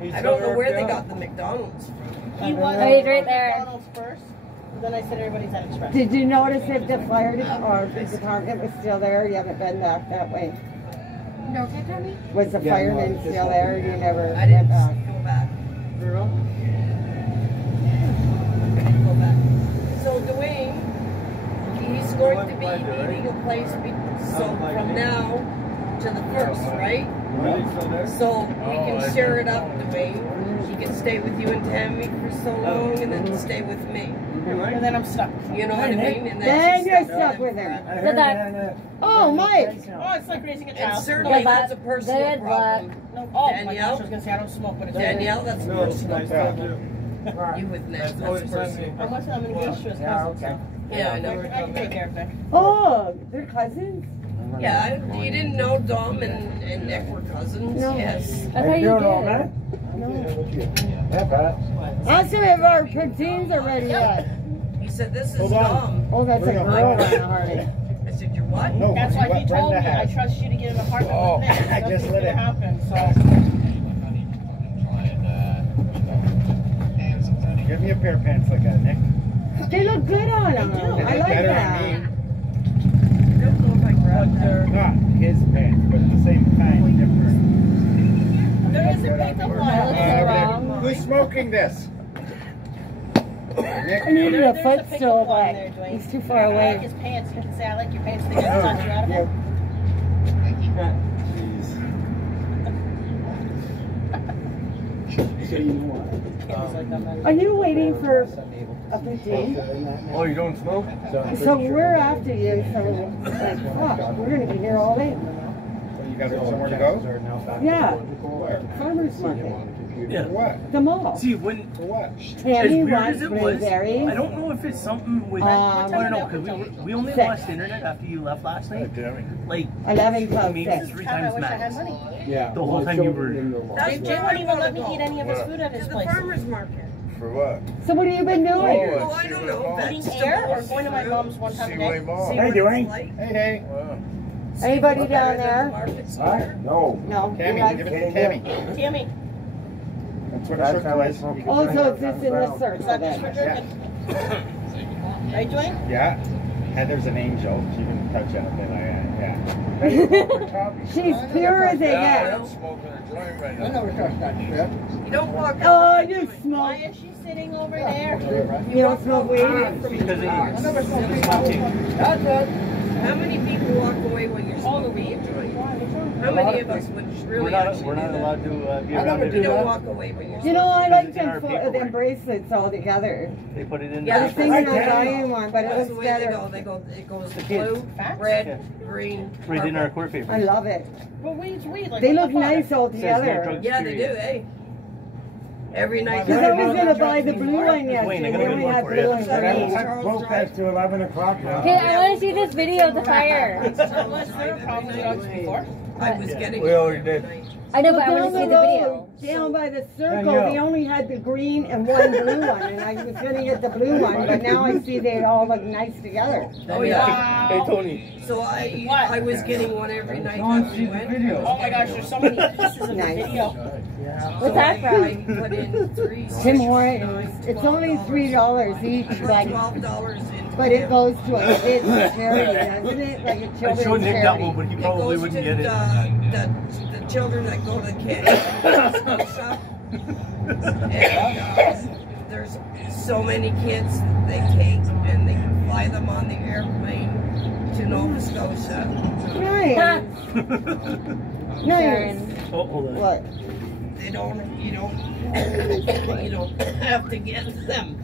He's I don't know over where they there. got the McDonald's from. He was Oh, he's right there. McDonald's first. Then I said everybody's at Express. did you notice if the fire or the department was still there? You haven't been back that way. No, can't tell me. Was the Yeah, no, fireman it's still just there? You never I went didn't back. go back. girl. Go back. So Dwayne, he's going to be needing a place so from now to the 1st, right? So we can share it up, Dwayne. He can stay with you and Tammy for so long and then stay with me. And then I'm stuck. You know what I mean? And Then she's you're stuck stuck with her. Oh, Mike. Oh, it's like raising a And child. certainly that's a personal Good luck. problem. No, oh, my Danielle? gosh, I was going to say I don't smoke, but it's Danielle, that's a No, personal nice problem. to You with Nick, that's personal. I'm with I'm engaged to his cousin. So. Yeah, I know. I can take care of that. Oh, they're cousins? Yeah, you didn't know Dom and Nick were cousins? No. Yes. I thought you did. Ask him if our poutines are ready yet. He said, this is Hold on. Dom. Oh, that's a girl, Harley. I said, you're what? No, That's why he what told me Brenda I has. trust you to get an apartment Oh, with Nick. I That's just what's lit going it. to happen. So. Give me a pair of pants like that, Nick. They look good on him. They do. I like Better that. on me. I don't know if I grabbed that. Not his pants, but the same kind, different. There is a pickup line. Who's smoking this? Nick? I needed a There's a footstool, pickup line but there, Dwayne. he's too far I like away. his pants. You can say I like your pants. They got to touch you out of it. Are you waiting for a poutine? Oh, you don't smoke? So we're after you, so like, fuck, we're gonna be here all day. You guys have somewhere to go? Yeah, farmer's market, Yeah. What? the mall. See, when For what? as Tammy weird wants as it was, blueberries. I don't know if it's something with. I don't know because we only 6. lost internet after you left last night. Like 11, 12, maybe 6. 3 God, I times wish I had max. money. Yeah. The whole time you were. That's Jay where won't I even want let to me go. eat any of his food at his To the place. farmer's market. For what? So what have you been doing? Oh, I don't know. Eating air or going to my mom's one time a day? See Hey, what Dwayne. it's like. Hey, hey. Anybody Better down than the there? market's Huh? here. No. No. Tammy, you're give not- it to Tammy. Tammy, That's what a circle is. Oh, so it's just in the circle is that just for then. drinking? Right, Dwayne? Yeah. Heather's an angel. She can touch anything like that. Yeah. She's pure as they get. I'm smoking a joint right I now. never touched that shit. You don't walk Oh, you Why smoke. is she sitting over there? You don't smoke weed? Because I never it smoked was weed. my team. That's it. How many people walk away when you're smoking a joint? How many of us would really actually We're not do that? allowed to be I around never it. do You don't that. walk away when you're You know, I like It's in our them, paperwork. them bracelets all together. They put it in. Yeah. I was there. thinking of buying one, but it That's looks the way they better. go. It goes The kids. blue, red, green, Right in our purple. court paper. I love it. Well, weed's weed. Like, They what look the fuck? nice all Says no together. drugs, Yeah, they do, period. eh? Every night. Because I was going to buy the blue one Wayne, I yesterday. got We a good only one had for you. blue and green. I'm broke back to 11 o'clock now. Okay, I want to see this video of the fire. Was there a problem with drugs before? I was getting. We already did. I know, But but I want down to see the the road, video. down by the circle, Danielle. they only had the green and one blue one, and I was going to get the blue one, but now I see they all look nice together. Oh yeah. Hey, Tony. So What? I was getting one every night. Go and that see we the went. video. Oh my gosh, there's so many pieces of the Nice. video. What's that from? I put in 3, Tim 6, Hortons. 9, It's only $12. $3 each, I put but $12 into but it goes to a kid's charity, doesn't it? Like a I children's showed Nick that charity. one, but he It probably goes wouldn't to get it. the children that go to the camp shop. And there's so many kids that they take and they can fly them on the airplane to Nova Scotia. Nice. Nice. Sharon. Oh, hold on. What? You don't have to give them.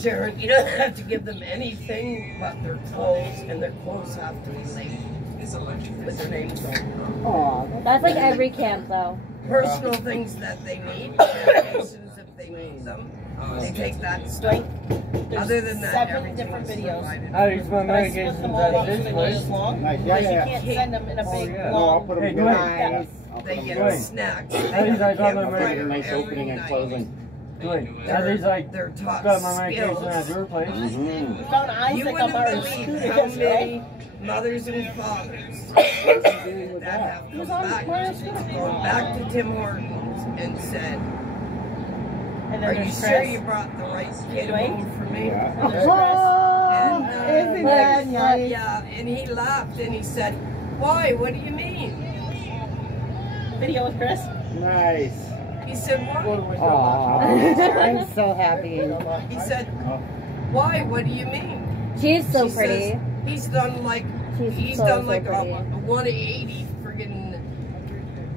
Sharon, you don't have to give them anything but their clothes, and their clothes have to be laid with their names on. Aw, That's like every camp, though. Personal things that they need, medications if they need them. They take that stuff. Other than that, 7 everything different is videos. provided. I use my But I split them medications all up at so this they're not as place. long. Nice. Because Yeah, you yeah. can't send them in a big, yeah. No, I'll long... put them Hey, in. nice. They get Dwayne. snacks. How do you like all my Campfire medication? Nice every opening and night. closing. Good. That is like, They're taught got my medication skills. at your place. Mm-hmm. We found You Isaac up wouldn't our believe scooter how yesterday. many mothers and fathers that have come back to Tim Hortons and said, And "Are then you there's sure Chris. you brought the right kid Dwayne? home for me?" Yeah. And there's Chris. Oh, isn't that nice? Yeah, and he laughed and he said, "Why? What do you mean?" Video with Chris. Nice. He said, why? Aw, I'm so happy. He said, why? What do you mean? She's so She pretty. says he's done like She's done so like pretty. a 180 friggin'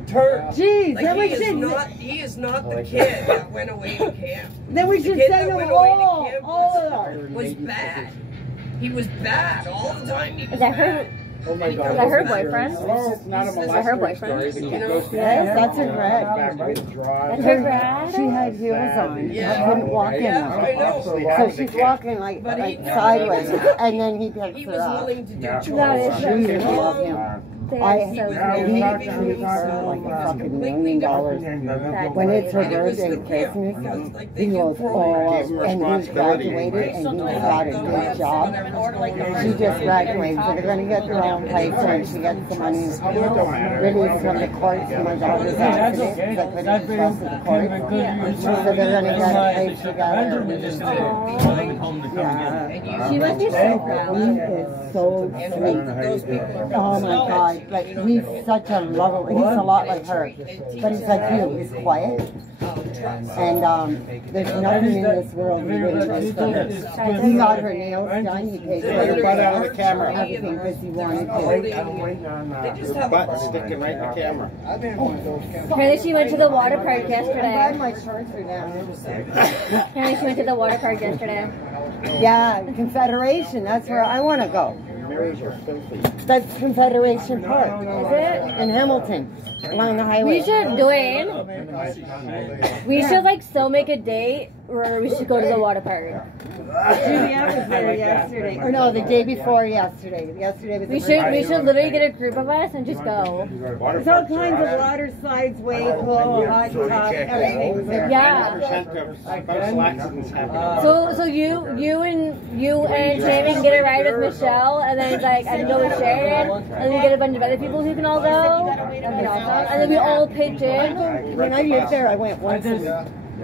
turn. Jeez, Like then we he should. is not the kid that went away to camp. Then we The should kid send that him went away to all. camp was bad. He was bad all the time. He was Is that her? bad. Oh my God. Is that her boyfriend? It's not a Is that her molester boyfriend? story. Yes, that's her grad. That's her grad? She had heels on. Yeah. She couldn't walk in Yeah, them. I know. So she's walking like sideways, and then he picks He her was up. willing to do That is chores. so She cute. loved him. They I are so he cute. treats her like a fucking $1 million. When it's her birthday and Christmas, he goes all up, and he graduated, and he got a good job. She just graduated, so they're gonna get their own place when she gets the money released from the courts from my daughter's accident. They couldn't trust the court, so they're gonna get a place together. Yeah, She must be so proud. he is so sweet. Oh my God, like he's such a lover. He's a lot like her, but he's like you. He's quiet, and there's nothing in this world he wouldn't do for her. He got her nails done. He paid for her Butt out of the camera. everything because he wanted to. Your butt sticking right in the camera. I've been one of those camps. Apparently she went to the water park I'm glad yesterday. my shorts are down. Apparently she went to the water park yesterday. Yeah, Confederation. That's where I want to go. Mirrors are filthy. That's Confederation Park. Is it? In Hamilton, along the highway. We should, Dwayne, we should like so make a date where we should go to the water park. Juliet was there yesterday. Or no, the day before yesterday. Yesterday was We should literally get a group of us and just go. There's all kinds of water slides, wave pool, hot tub, everything. Yeah. 90% of spousal accidents happen. So you and Jamie can get a ride with Michelle, and then it's like I can go with Sharon, and then we get a bunch of other people who can all go. That'd be awesome. And then we all pitch in. When I lived there, I went once a week.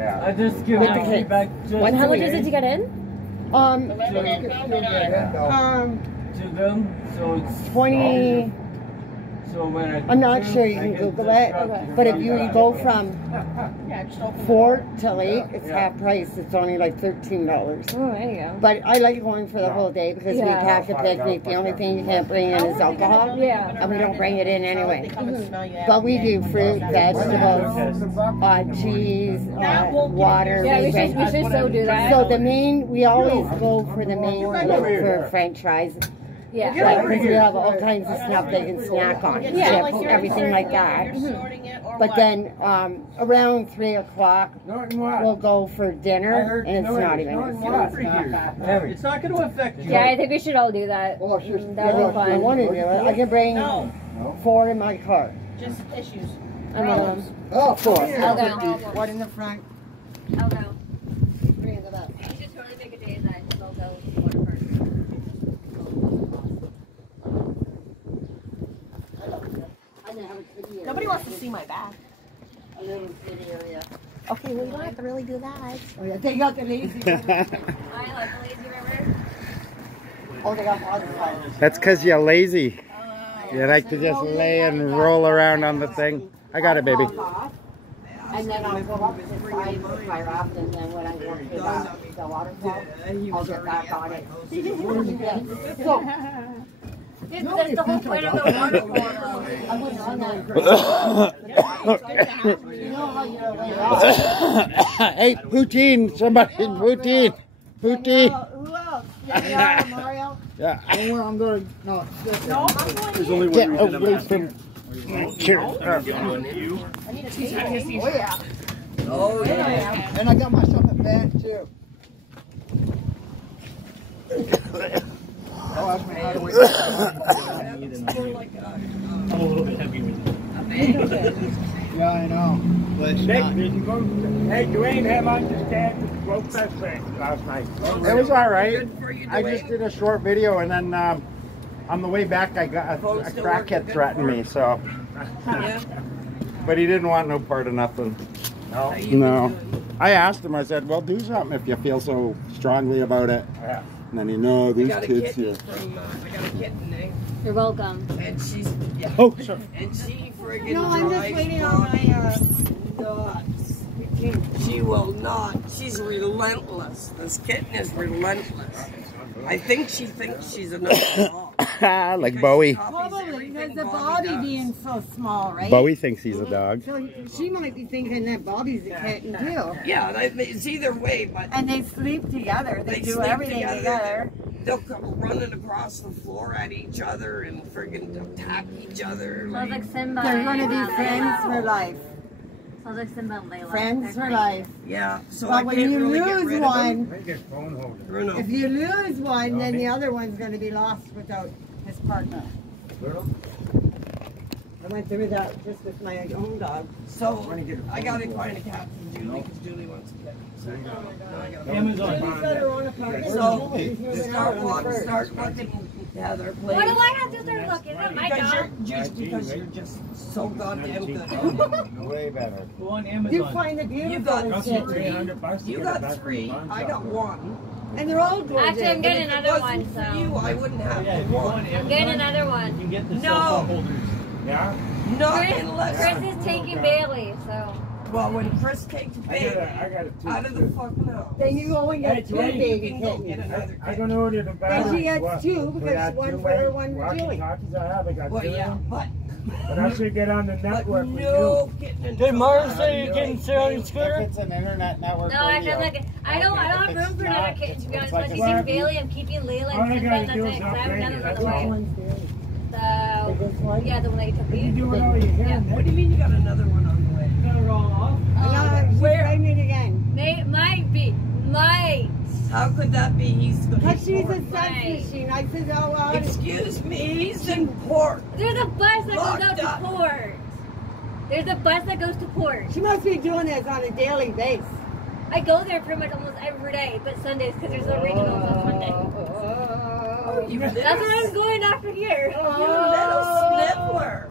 I just give With my the kids. feedback And how much is it to get in? Um, to them, so it's 20. So when I'm not sure, you can Google it, but if you go from 4 till 8, it's half price. It's only like $13. Oh, there you go. But I like going for the whole day because we pack a picnic. The only thing you can't bring in is alcohol. Yeah. And we don't bring it in anyway. But we do fruit, vegetables, cheese, water. Yeah, we should so do that. So the main, we always go for the main for French fries. Yeah. Like, because we have all kinds of stuff they can snack on. Yeah. Chips, everything like that. But then around 3 o'clock, we'll go for dinner, and it's not even It's not going to affect you. Yeah, I think we should all do that. That would be I fun. want to do it. I can bring 4 in my car. Just issues. Oh, 4. I'll go. One in the front. I'll go. 3 in the back. We should totally make a day that we'll go to the water park. Nobody wants to see my back. A little city area. Okay, well, you don't have to really do that. Oh, yeah, they got the lazy river. I like the lazy river. Oh, they got positive. That's because you're lazy. You like to just lay and roll around on the thing. I got it, baby. And then I'll go up to the side of my raft, and then when I go to the waterfall, I'll get back on it. So, That's the whole point of the waterfall. I wasn't on that. Hey, poutine, somebody, poutine. Poutine. Who else? Danielle, Mario? Yeah. I'm going to, no, There's only one reason away from here. Oh, yeah. Oh, yeah. and I got myself a band too. Oh, ask me how to wait. I'm a little bit heavy with it. Yeah, I know. But it's not. Hey, Dwayne, have I understand broke that thing last night? It was all right. I just did a short video, and then on the way back, I got a crackhead threatened me. So, but he didn't want no part of nothing. No. No. I asked him. I said, "Well, do something if you feel so strongly about it." Yeah. And then he know these kids here. I got a kitten, eh? You're welcome. And she's, Oh, sure. and she friggin' No, I'm just drives waiting on my nuts. She will not. She's relentless. This kitten is relentless. I think she thinks she's another dog. Like Bowie. Probably because the Bobby being so small, right? Bowie thinks he's a dog. So she might be thinking that Bobby's a kitten too. Yeah, it's either way, but... And they sleep together. They do sleep everything together. They'll come running across the floor at each other and friggin' attack each other. Sounds like Simba. They're going to be friends for life. Sounds like Simba and Layla. Friends for life. Yeah, so but when you lose one, If you lose one, then the other one's going to be lost without his partner. I went through that just with my own dog. So I gotta find a cat for Julie because Julie wants to get me. So Amazon. Julie's got her own apartment. So start looking. Yeah, they're playing. Why do I have to start looking? Not my dog. Because you're just so goddamn good. Way better. Go on Amazon. You find a beautiful You got three. I got one. And they're all gorgeous. Actually, I'm getting another one. So for you, I wouldn't have one. I'm getting another one. You can get the cell phone holders. Yeah? Not unless... Chris is taking Bailey, so... Well, when Chris takes Bailey, out of the fuck no. Then you only get two baby kittens. I don't order the bag. And she gets two because one for her, one for Julie. I got well, two. yeah, but I should get on the network with no you. Did Mars say you can sell on Scooter? If it's an internet network No, I radio, feel like I don't have room for another kitten, to be honest. like I'm keeping Bailey, I'm keeping Layla, All I and Simba, gotta and that's do it. is Because I haven't done it upgrade other it, way. So, Yeah, the one that you took me. You do it all you can. Yeah. what do you mean you got another one on the way? Gonna roll off. she's pregnant again. Might be. Might. How could that be? He's going Because she's a sex Right. machine. I said, oh, well. Excuse me, he's in port. There's a bus that Locked goes out up. to port. There's a bus that goes to port. She must be doing this on a daily basis. I go there pretty much almost every day, but Sundays because there's no regionals on Monday. You That's little, what I'm going after here. you little sniffler.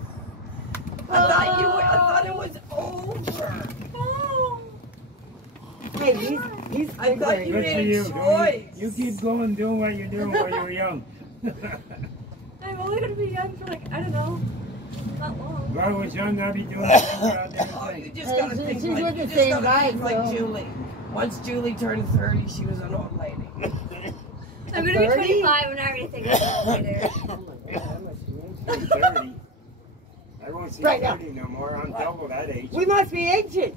I thought it was over. Hey, he's I thought you Good for made you. a choice. You keep going doing what you're doing while you're young. I'm only going to be young for like, I don't know, not long. If I was young, I'd be doing the same goddamn Oh, thing. you just gotta Hey, think she's like, with you the just same gotta guy, think like so- Julie. Once Julie turned 30, she was an old lady. I'm going to be 25 when I already think about it later. 30. I won't see Right now. 30 no more. I'm double that age. We must be ancient.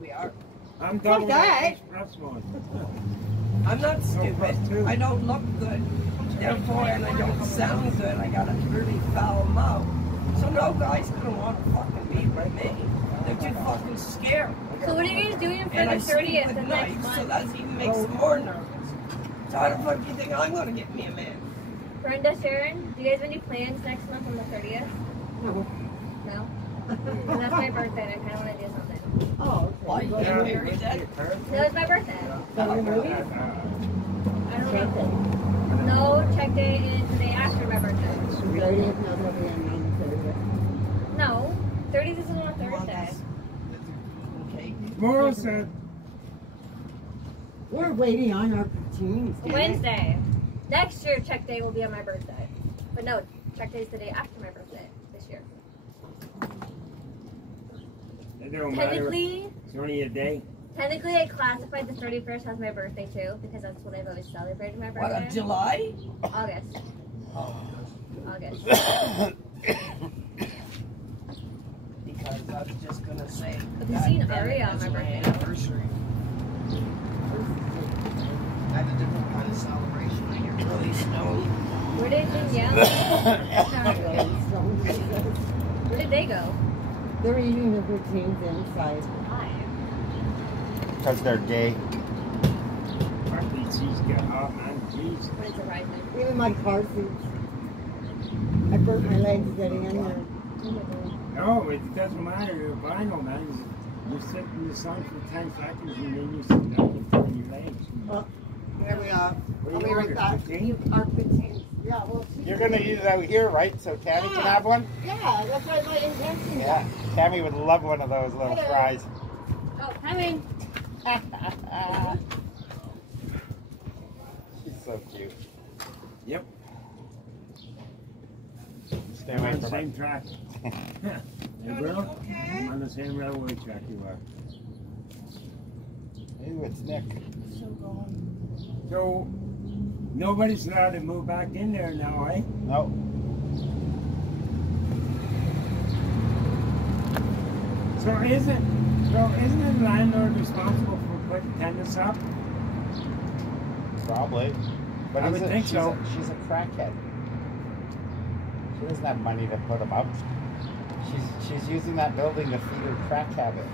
We are. I'm double that that. age plus one. I'm not plus stupid. two. I don't look good. Therefore, and I don't sound good. I got a really foul mouth. So no guy's gonna want to fucking be with me. They're too fucking scared. So what are you guys doing for And the I sleep 30th with of next nights, so month? that even makes them more nervous. So how the fuck do you think I'm gonna get me a man? Brenda, Sharon, do you guys have any plans next month on the 30th? No. No? Well, that's my birthday and I kind of want to do something. Oh, Why you okay. get married then? No, it's my birthday. So the movies? I don't know. No, check day is the day after my birthday. 30th, no, they'll be on the 30th. No, 30th is on a Thursday. Okay. Moral said, We're waiting on our poutines. damn it. Wednesday. Next year, check day will be on my birthday. But no, check day is the day after my birthday this year. it don't matter. Technically, It's only a day. I classified the 31st as my birthday too, because that's what I've always celebrated my What, birthday. of July? August. August. Because I was just gonna say. Have you seen Aria on my birthday? Anniversary. I have a different kind of celebration. I get really stoned. Where did Danielle? Where did they go? They're eating the poutines inside. Why? because they're gay. Fuck these cheese get hot, man. Jeez. What is surprising? Even my car seats. I burnt my legs getting in there. No, it doesn't matter. You're vinyl, man. You sit in the sun for 10 seconds and then you sit down and turn your legs. Well, there we are. What I'll do be you right order, back. poutine? Our poutines. Yeah, well, You're going to eat it out here, right? So Tammy can have one? Yeah, that's what my intention is. Yeah. Tammy would love one of those little Hello. fries. Oh, come in. She's so cute. Yep. Stay I'm away on the from same her. track. Hey, girl? On the same railway track you are. Ew, it's Nick. So, nobody's allowed to move back in there now, eh? No. So isn't the landlord responsible for putting tenants up? Probably. But I would think so. She's a crackhead. She doesn't have money to put them up. She's using that building to feed her crack habit.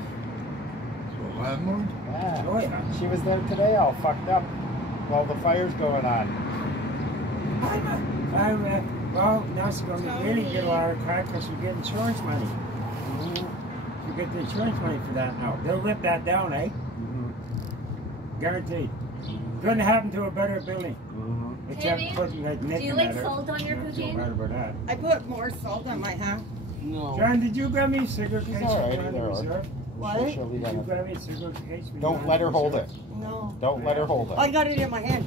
The landlord? Yeah. Oh, yeah. She was there today all fucked up while the fire's going on. Well, now she's going to really get a lot of crack because she'll get insurance money. She'll get the insurance money for that now. They'll rip that down, eh? Guaranteed. Couldn't happen to a better building. Except Tammy, putting like Nick do you in like there. salt on your poutine? So bad about that. I put more salt on my hat. No. John, did you grab me a cigarette She's case? all right, from either the or. reserve? What? She'll leave Did you on grab me a cigarette case? from Don't the let her hold reserve? it. No. Don't let her hold it. I got it in my hand.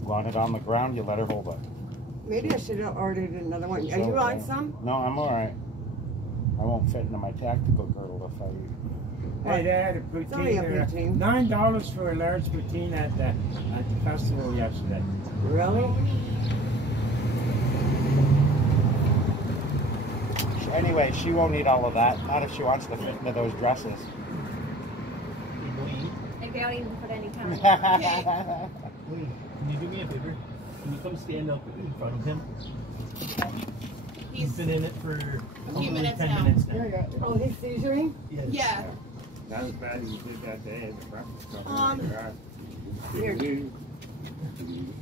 You want it on the ground, you let her hold it. Maybe I should have ordered another one. Are So, you on some? No, I'm alright. I won't fit into my tactical girdle if I... Hey, they had a It's only a poutine. poutine. $9 for a large poutine at the festival yesterday. Really? Anyway, she won't eat all of that. Not if she wants to fit into those dresses. Like, I don't even put any kind of... Wait, can you do me a favor? Can you come stand up in front of him? He's been in it for a few minutes 10 now. minutes now. Yeah. Oh, he's seizuring? Yes. Yeah. Not as bad as you did that day at the breakfast company. Here.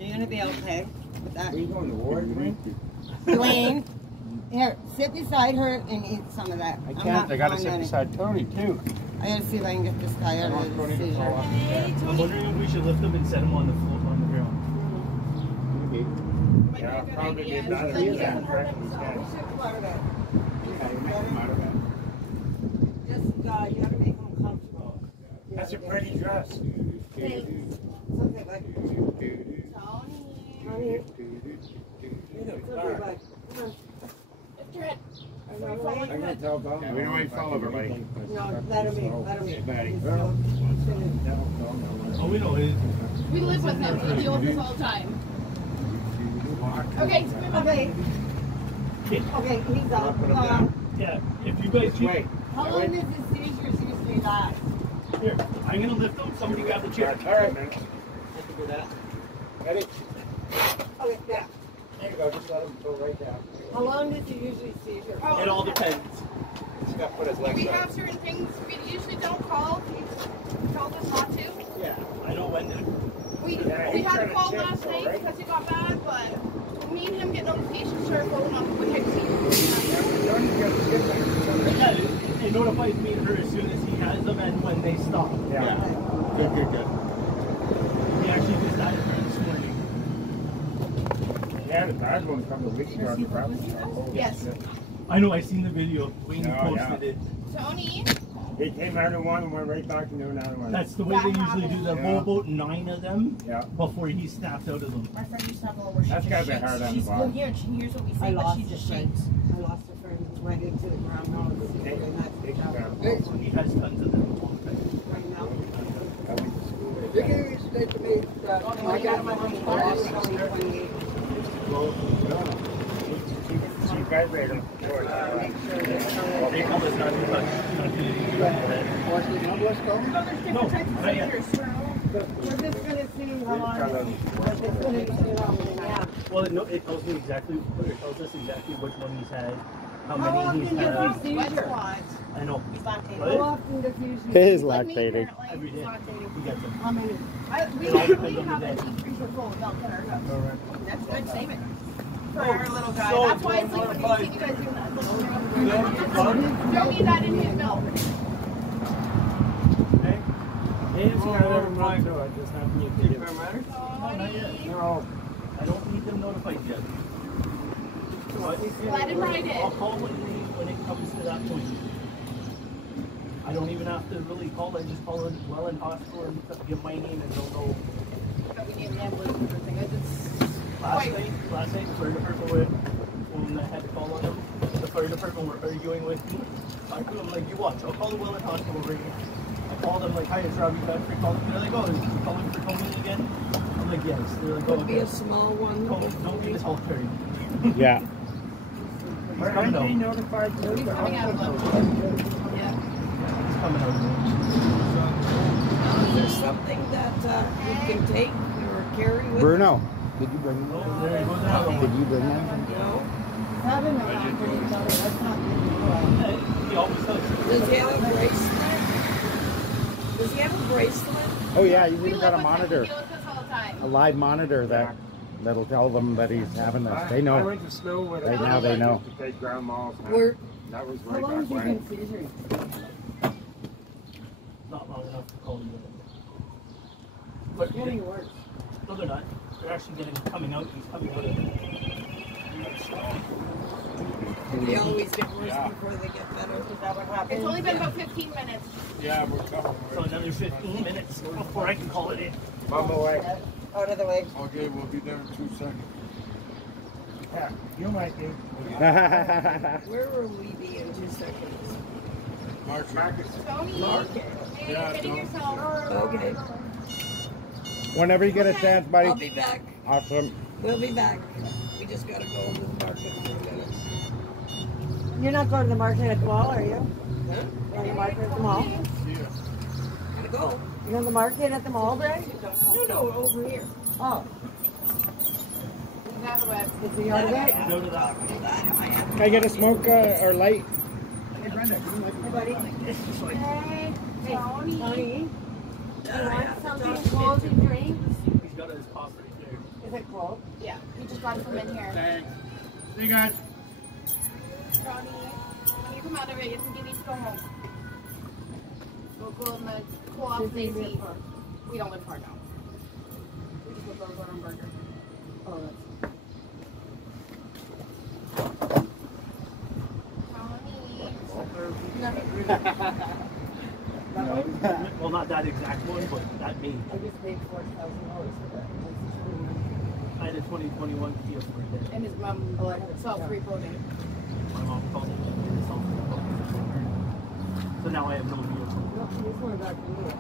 You're gonna be okay with that. Are you going to war, Dwayne? Dwayne, here, sit beside her and eat some of that. I can't. I gotta sit beside Tony, too. I gotta see if I can get this guy out of the seizure. I'm wondering if we should lift him and set him on the floor on the ground. Yeah, probably be better than that breakfast guy. Just, you gotta make him comfortable. That's a pretty dress. Thanks. It's okay, bud. Tony. It's okay, bud. Come on. I'm going to tell Bob. Yeah, we don't want to follow everybody. No, let him eat. Let him eat. Buddy. Oh, we know it. We live with him. We deal with this all the time. Okay. Okay. Okay, he's up. Yeah, if you guys Wait. How long does the seizure usually last? Here, I'm gonna lift him. Somebody grab the chair. All right. I can do that. Ready? Okay, yeah. There you go. Just let him go right down. How long does he usually seizure? It all depends. He's got to put his legs We up. have certain things we usually don't call. He told us not to. Yeah, I know when to. We had to call last night because it got bad, but me and him get notifications to our phone on the type C. Yeah, it notifies me and her as soon as he has them and when they stop. Yeah. Good, good, good. He actually just added her this morning. Yeah, the bad one a couple of weeks ago at the breakfast. Yes. I know, I seen the video. Wayne Oh, posted it. Tony. They came out of one and went right back into another one. That's the way they usually do. There Yeah. were about 9 of them Yeah. before he snapped out of them. My friend used to have one where she That's just gotta be shakes. hard on She's the bottom. good here and she hears what we I say, but lost she a just friend. shakes. I lost a friend. Went into the ground. Now it's seizure, and that's the job. He has tons of them. Right now. You can say to me that I got my money. She vibrated. They call us not too much. What's the number? Let's go. No, not yet. We're just gonna see how long. We're just gonna see how long. Yeah. Well, it tells me exactly, it tells us exactly which one he's had, how How many often he's does had. he seizure? I know. He's lactating. How often does he usually? It is lactating. Every day. He gets them. How many? We It all depends on the have day. a deep freezer full of milk in our house. That's good, save it. For our little guy. So That's why it's like when you see you guys doing that. Don't need that in his milk. It's got every month to it. Just not me. No, not yet. No. I don't need them notified yet. Let him ride it. I'll call when it comes to that point. I don't even have to really call. I just call it well in hospital and give my name and they'll know. But we need an ambulance and everything. Last night, the fire department when I had to call on them, the fire department were arguing with me. I told them, like, you watch, I'll call the Welland Hospital right here. I call them like, hi, it's Robbie back for calling. They're like, oh, is he calling for Tony again? I'm like, yes. They're like, Could be a small one. Don't give us all carry. Yeah. Aren't they notified? He's coming out of lunch. Yeah. He's coming out. Is there something that you can take or carry with Bruno, did you bring them? Oh, there he goes now. Did you bring them? No. Not in the company, so that's not good. He always does. Does he have a bracelet? Does he have a bracelet? Oh yeah, you've even got a monitor, He looks at us all the time. a live monitor that'll tell them that he's having this. They I know. went to school with Right now they know. To take grandma's. Where? That was How way long back have you when. been seizing? Not long enough to call you. But Getting worse. no, they're not. They're actually coming out. He's coming out of it. They always get worse before they get better. Is that what happened? It's only been about 15 minutes. Yeah, we're coming. So another 15 minutes before I can call it in. On the way. Out of the way. Okay, we'll be there in 2 seconds. Yeah, you might be. Where will we be in 2 seconds? Marcus. Tony, Market. hey, you're hitting yourself. Okay. Whenever you get a chance, buddy. I'll be back. Awesome. We'll be back. We just gotta go to the market for a minute. You're not going to the market at the mall, are you? Huh? Going to the market at the mall? Gotta go. You're in the market at the mall, Brad? No, over here. Oh. He's out of the way. Is he out of it? Go to that. Can I get a smoke or light? Hey, buddy. Hey, Tony. Tony. You want something cold to drink? He's got his coffee right there. Is it cold? Yeah, he just got from in here. Thanks. See you guys. Tony, when you come out of it, you have to give me to go home. We'll go in the co-op AC. We don't live far now. We just live over on Burger. Oh, Well, not that exact one, but that me. I just paid $4,000 for that. I had a 2021 Kia Sportage. And his mom self-free clothing. My mom called it self-free clothing. So now I have no vehicle. No, he's going back to you.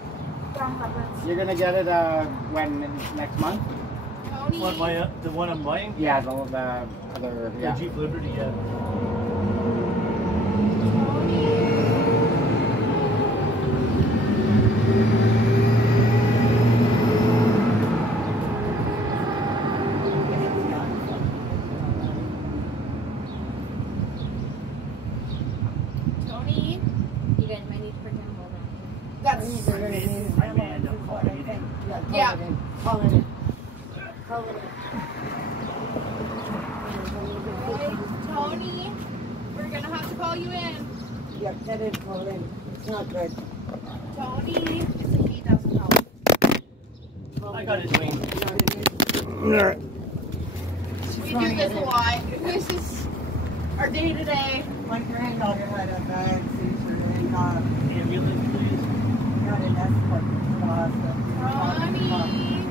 That happens. You're gonna get it when next month? Tony. What, the one I'm buying? Yeah, the other. The Jeep Liberty, yeah. Tony. You guys might need to put him hold on. That's. I may end up calling it in. Yeah. Call it in. Call it in. Hey, Tony. We're gonna have to call you in. Yep, that is call in. It's not good. Tony. It's like $8,000. I got it, Dwayne. We do this a lot. This is our day to day. My granddaughter had a bad seizure and Ambulance, please. got an escort to the hospital. Ronnie.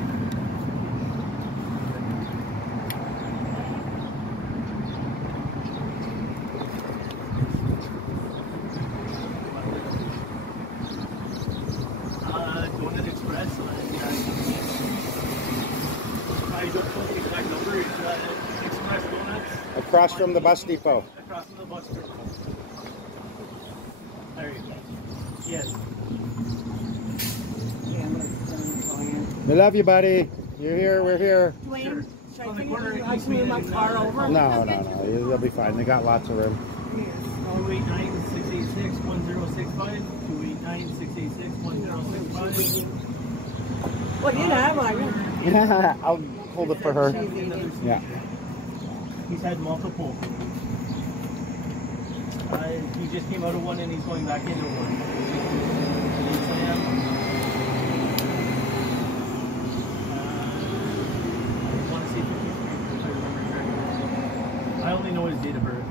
Donut Express. I don't know the exact number. It's Express Donuts. Across from the bus depot. Across from the bus depot. There you go. Yes. We love you, buddy. You're here. We're here. Dwayne, should On I the take corner, you East move Main my and, car over? No. You'll be fine. They got lots of room. 289-686-1065. 289-686-1065. Well, you have one. I'll hold it for her. Yeah. He's had multiple. He just came out of one and he's going back into one. I want to say 53 if I remember correctly. I only know his date of birth.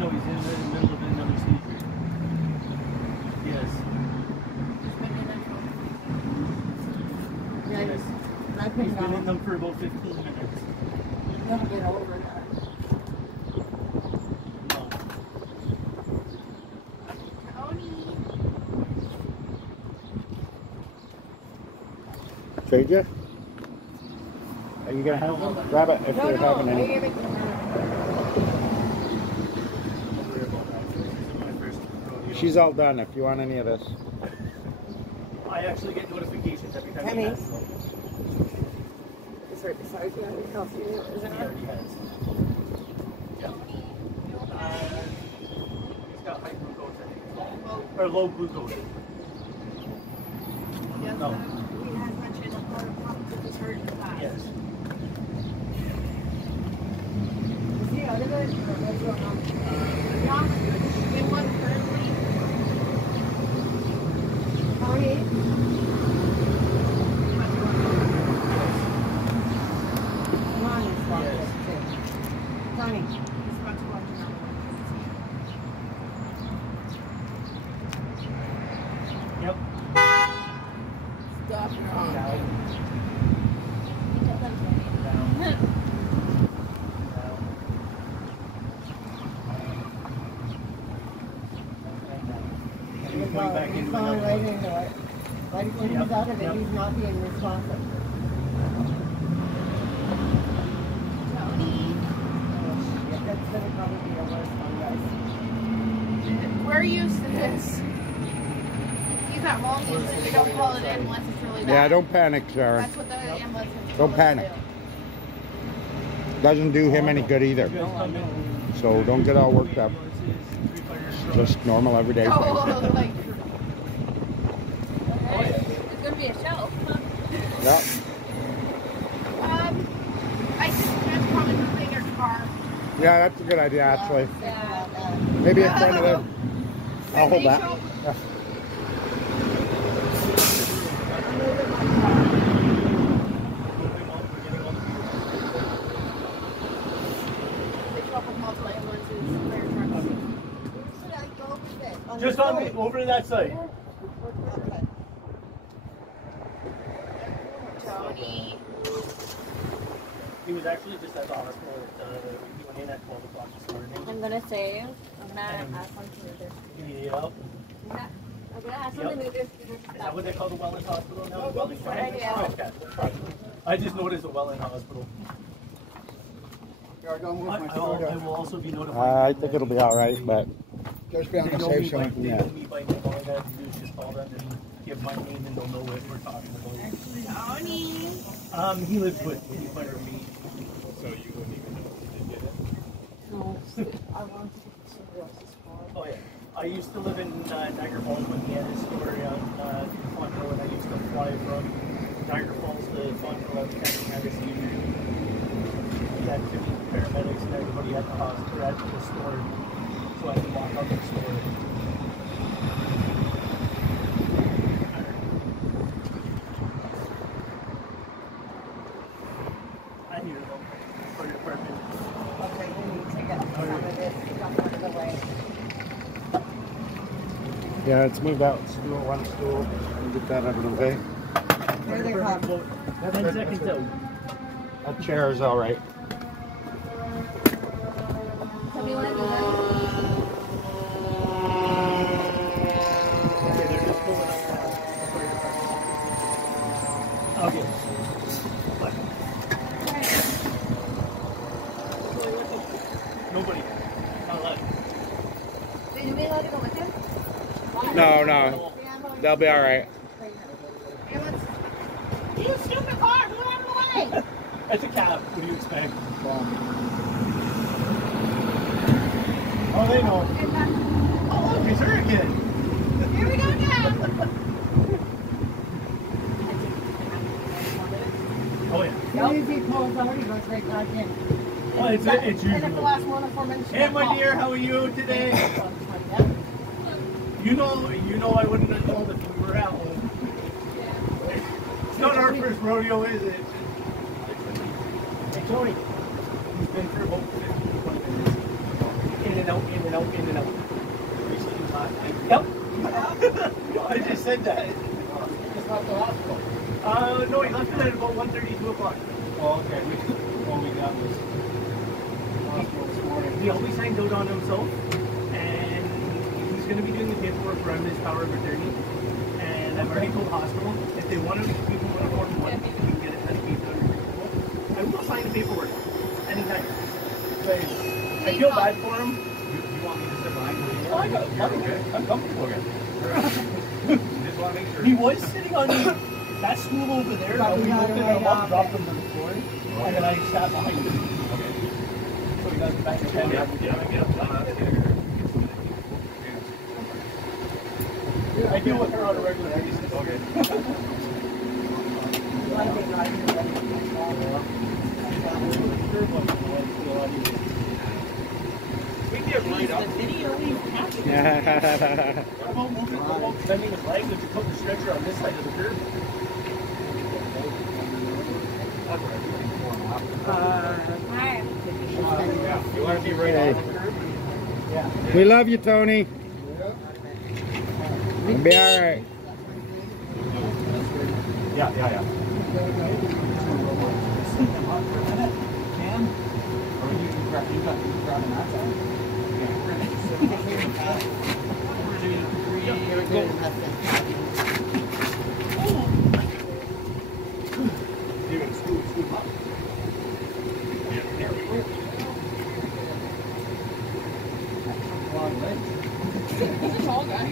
No, he's in the middle of another seizure. Yes. Yes. He's been in them for about 15 minutes. Never get over that. Tony. Trade you? Are you gonna have them? Grab it if you're having any. She's all done if you want any of this. I actually get notifications every time Penny. he has some. It's right beside you. Isn't He already has. Yeah. He's got high glucose, I think. Or low glucose. Yes, No. we had mentioned a part of problems with his heart in the past. Yes. Is he out of it? Or what's going on? Yeah. In one currently. Tony? Come on, it's watch this too. Tony. He's about to watch another one. Yep. Stop it on. He's going back He's into going another right one. into it. Right when he's out of it, Yep. he's not being responsive. Tony. Yeah, that's gonna probably be the worst one, guys. We're used to this. He's at home, usually we don't call it in unless it's really bad. Yeah, don't panic, Sarah. That's what the ambulance has Don't panic. Doesn't do him any good either. So don't get all worked up. Just normal everyday thing. Oh, like, It's gonna be a show. Yeah. I think that's probably moving your car. Yeah, that's a good idea actually. Maybe in front of the. I'll hold that. Yeah. Just on me, over to that side. Tony. He was actually just at the hospital. He went in at 12 o'clock this morning. I'm gonna say, I'm gonna ask one to this. Yep. I'm gonna ask one to this. Is that what they call the Welland Hospital now? Welland Clinic? Yeah. Okay. I just noticed the Welland Hospital. Yeah, I got I will also be notified. I think it'll be all right, but Just be on They the know safe me by, side. they know me by name. All I gotta do is just call them and give my name and they'll know what we're talking about. Tony. He lives with me, butter me. So you wouldn't even know if you did get it? No, I want to get somebody else's car. Oh yeah. I used to live in Niagara Falls when he had his store on Fonto, and I used to fly from Niagara Falls to Fonto every time he had a seizure. He had to meet the paramedics and everybody at the hospital, at the store, so I could walk out the store. I need to go for your apartment. Okay, you need to get some of this stuff out of the way. yeah, let's move out. Stool, one stool, and get that out of the way. Here they come. 10 seconds out. That chair is all right. Tell me when you want. Okay, they're just pulling up now. Okay. Nobody. Not allowed. Did you be allowed to go with him? No, no, they'll be all right. You stupid car, move out of the way! That's a cab. What do you expect? Oh, they know. Oh, look, it's her again. Here we go again! Oh, yeah. As soon as he pulls out, he goes right back in. Oh, it's And if the usual. last one of 4 minutes. Hey, my dear, how are you today? You know I wouldn't have told if we were at home. It's not our first rodeo, is it? Hey, Tony. He's been for about 15, 20 minutes. In and out, in and out, in and out. Recently last night. Yep. I just said that. Just left the hospital. No, he left it at about 1:30, 2 o'clock. Oh, okay. All we got was hospital this morning. He always hangs out on himself, and he's going to be doing the paperwork for his power of attorney. And I've already told the hospital if they want to, people want to form one, you can get it dedicated under approval. I will sign the paperwork anytime. But I feel bad for him. You want me to sit behind you? Oh, I got it. Okay. I'm comfortable. Okay. Just want to make sure. He was sitting on that stool over there. We lifted him up, dropped him to the floor, and then I sat behind him. Okay. So you guys are back in I deal with her on a regular basis. Okay. We get right up. What about moving, what about bending his legs if you put the stretcher on this side of the curb? Yeah. You want to be right on the curb? Yeah. We love you, Tony. You'll be all right. Yeah. Cam? Or you can grab on that side? Here we go. Dude, scoop up. Yeah, there we go. Long legs. He's a tall guy.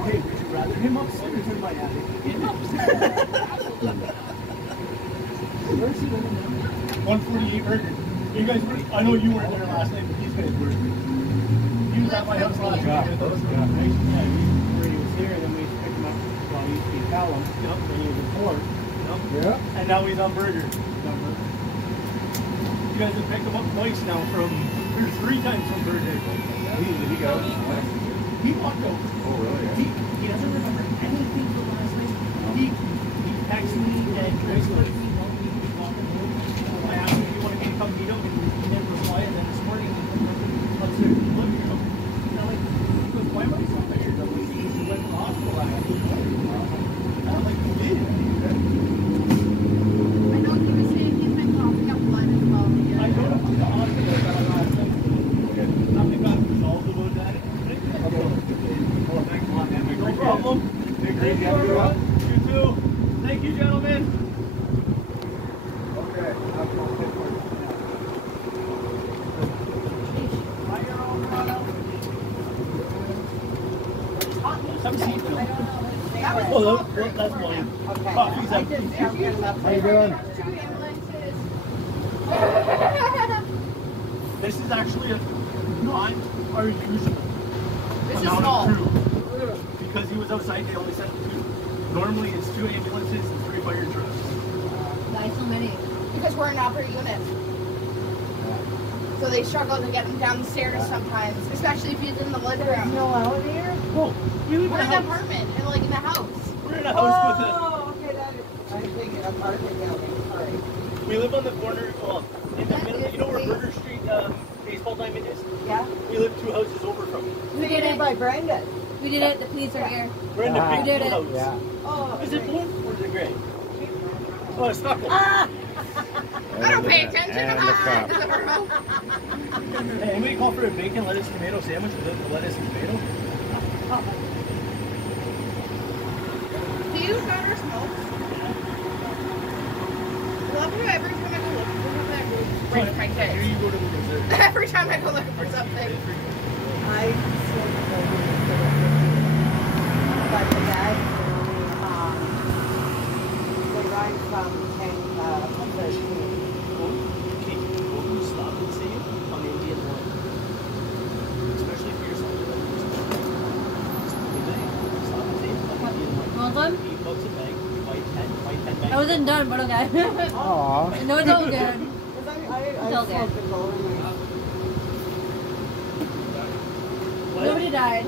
Hey, would you rather him upstairs in my attic? Where's he living now? 148 Burger. You guys were, I know you weren't there last night, but these guys were. He was at my house last night. Yeah, where he was here, then we picked him up. Well, he used to be Callum. Yep. Then he was a Ford. Yep. Yeah. And now he's on Burger. You guys have picked him up twice now or 3 times from Burger. He got it. He walked out. Oh, really? Yeah. He doesn't remember anything from last night. He texted me and I asked him if he wanted me to come meet him, and he didn't reply. And then this morning, let's say, look at him. And I'm like, he goes, why am I so tired? I'm like, he went to the hospital last night. And I'm like, you did? I know he was saying he's been coughing up blood as well. I go to the hospital last night. Nothing got resolved about that. Oh, thanks a lot, man. No problem. Great. You too. Thank you, gentlemen. Okay. Have a seat, Bill. Oh, that's mine. Coffee's empty. How you doing? This is actually not our usual This is amount small. of crew. Because he was outside, they only sent 2. Normally it's 2 ambulances and 3 fire trucks. Why so many? Because we're an upper unit. So they struggle to get him down the stairs sometimes, especially if he's in the living room. No elevator? Well, we live We're in in a an house. apartment, and like in the house. We're in a house with okay, that is. I'm thinking apartment building. Sorry. a. We live on the corner. Well, in the middle. You know where Burger Street baseball diamond is? Yeah. We live 2 houses over from it. We did it. By Brenda. We did it. The police are here. We're in the Ah. big We did it. house. Yeah. Oh, Is it blue or is it gray? Oh, it's stucco. I don't pay attention. And the cop. Hey, anybody call for a bacon, lettuce, tomato sandwich with the lettuce and tomato? Do you daughter smoke? I love how every time I go look for something, I break my Here kids. you go to the reserve. Every time I go look for something. I sort of but the guys they ride from 10 13. Okay, what will you stop and save on the Indian one? Especially for yourself. Stop and save on the Indian one. Want one? $8 a bag, buy 10 bags. I wasn't done, but okay. Aw. No, it's all good. I It's all smoked good. the golden Nobody died.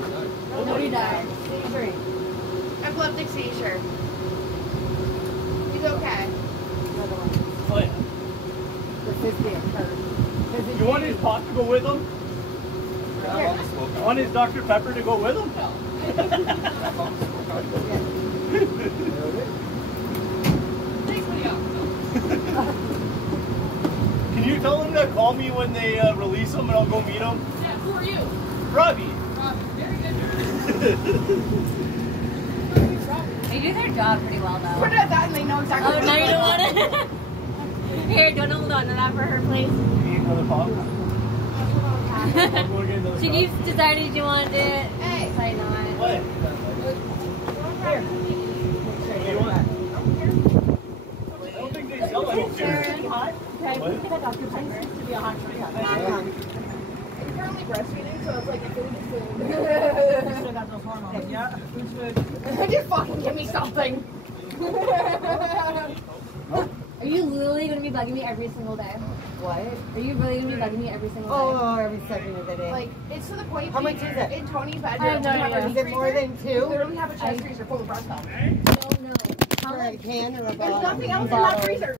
Nobody died. drink. Epileptic seizure. He's okay. Another one. Oh, yeah. The 50th. You want his pot to go with him? You want his Dr. Pepper to go with him? Can you tell him to call me when they release him and I'll go meet him? Yeah, who are you? Robbie. They do their job pretty well, though. Put it at that and they know exactly. Oh, no, you don't want it? Here, don't hold on to that for her, please. You need another pop? She keeps deciding she wants it. Hey. Why not? What? Here. What do you want? I don't think they sell it over here. Hot? Okay, we can get off your place. It used to be a hot drink. I'm currently breastfeeding, so it's like a food is food. You still got those hormones. Yeah, food's food. Just fucking give me something. Are you literally going to be bugging me every single day? What? Are you really going to be bugging me every single day? Oh, every second of the day. Like, it's to the point. How much is it? In Tony's bedroom, I have no we have idea. a Is it more than We two? literally have a chest freezer full of breast milk. No. For a can or a There's bottle? nothing else in that freezer.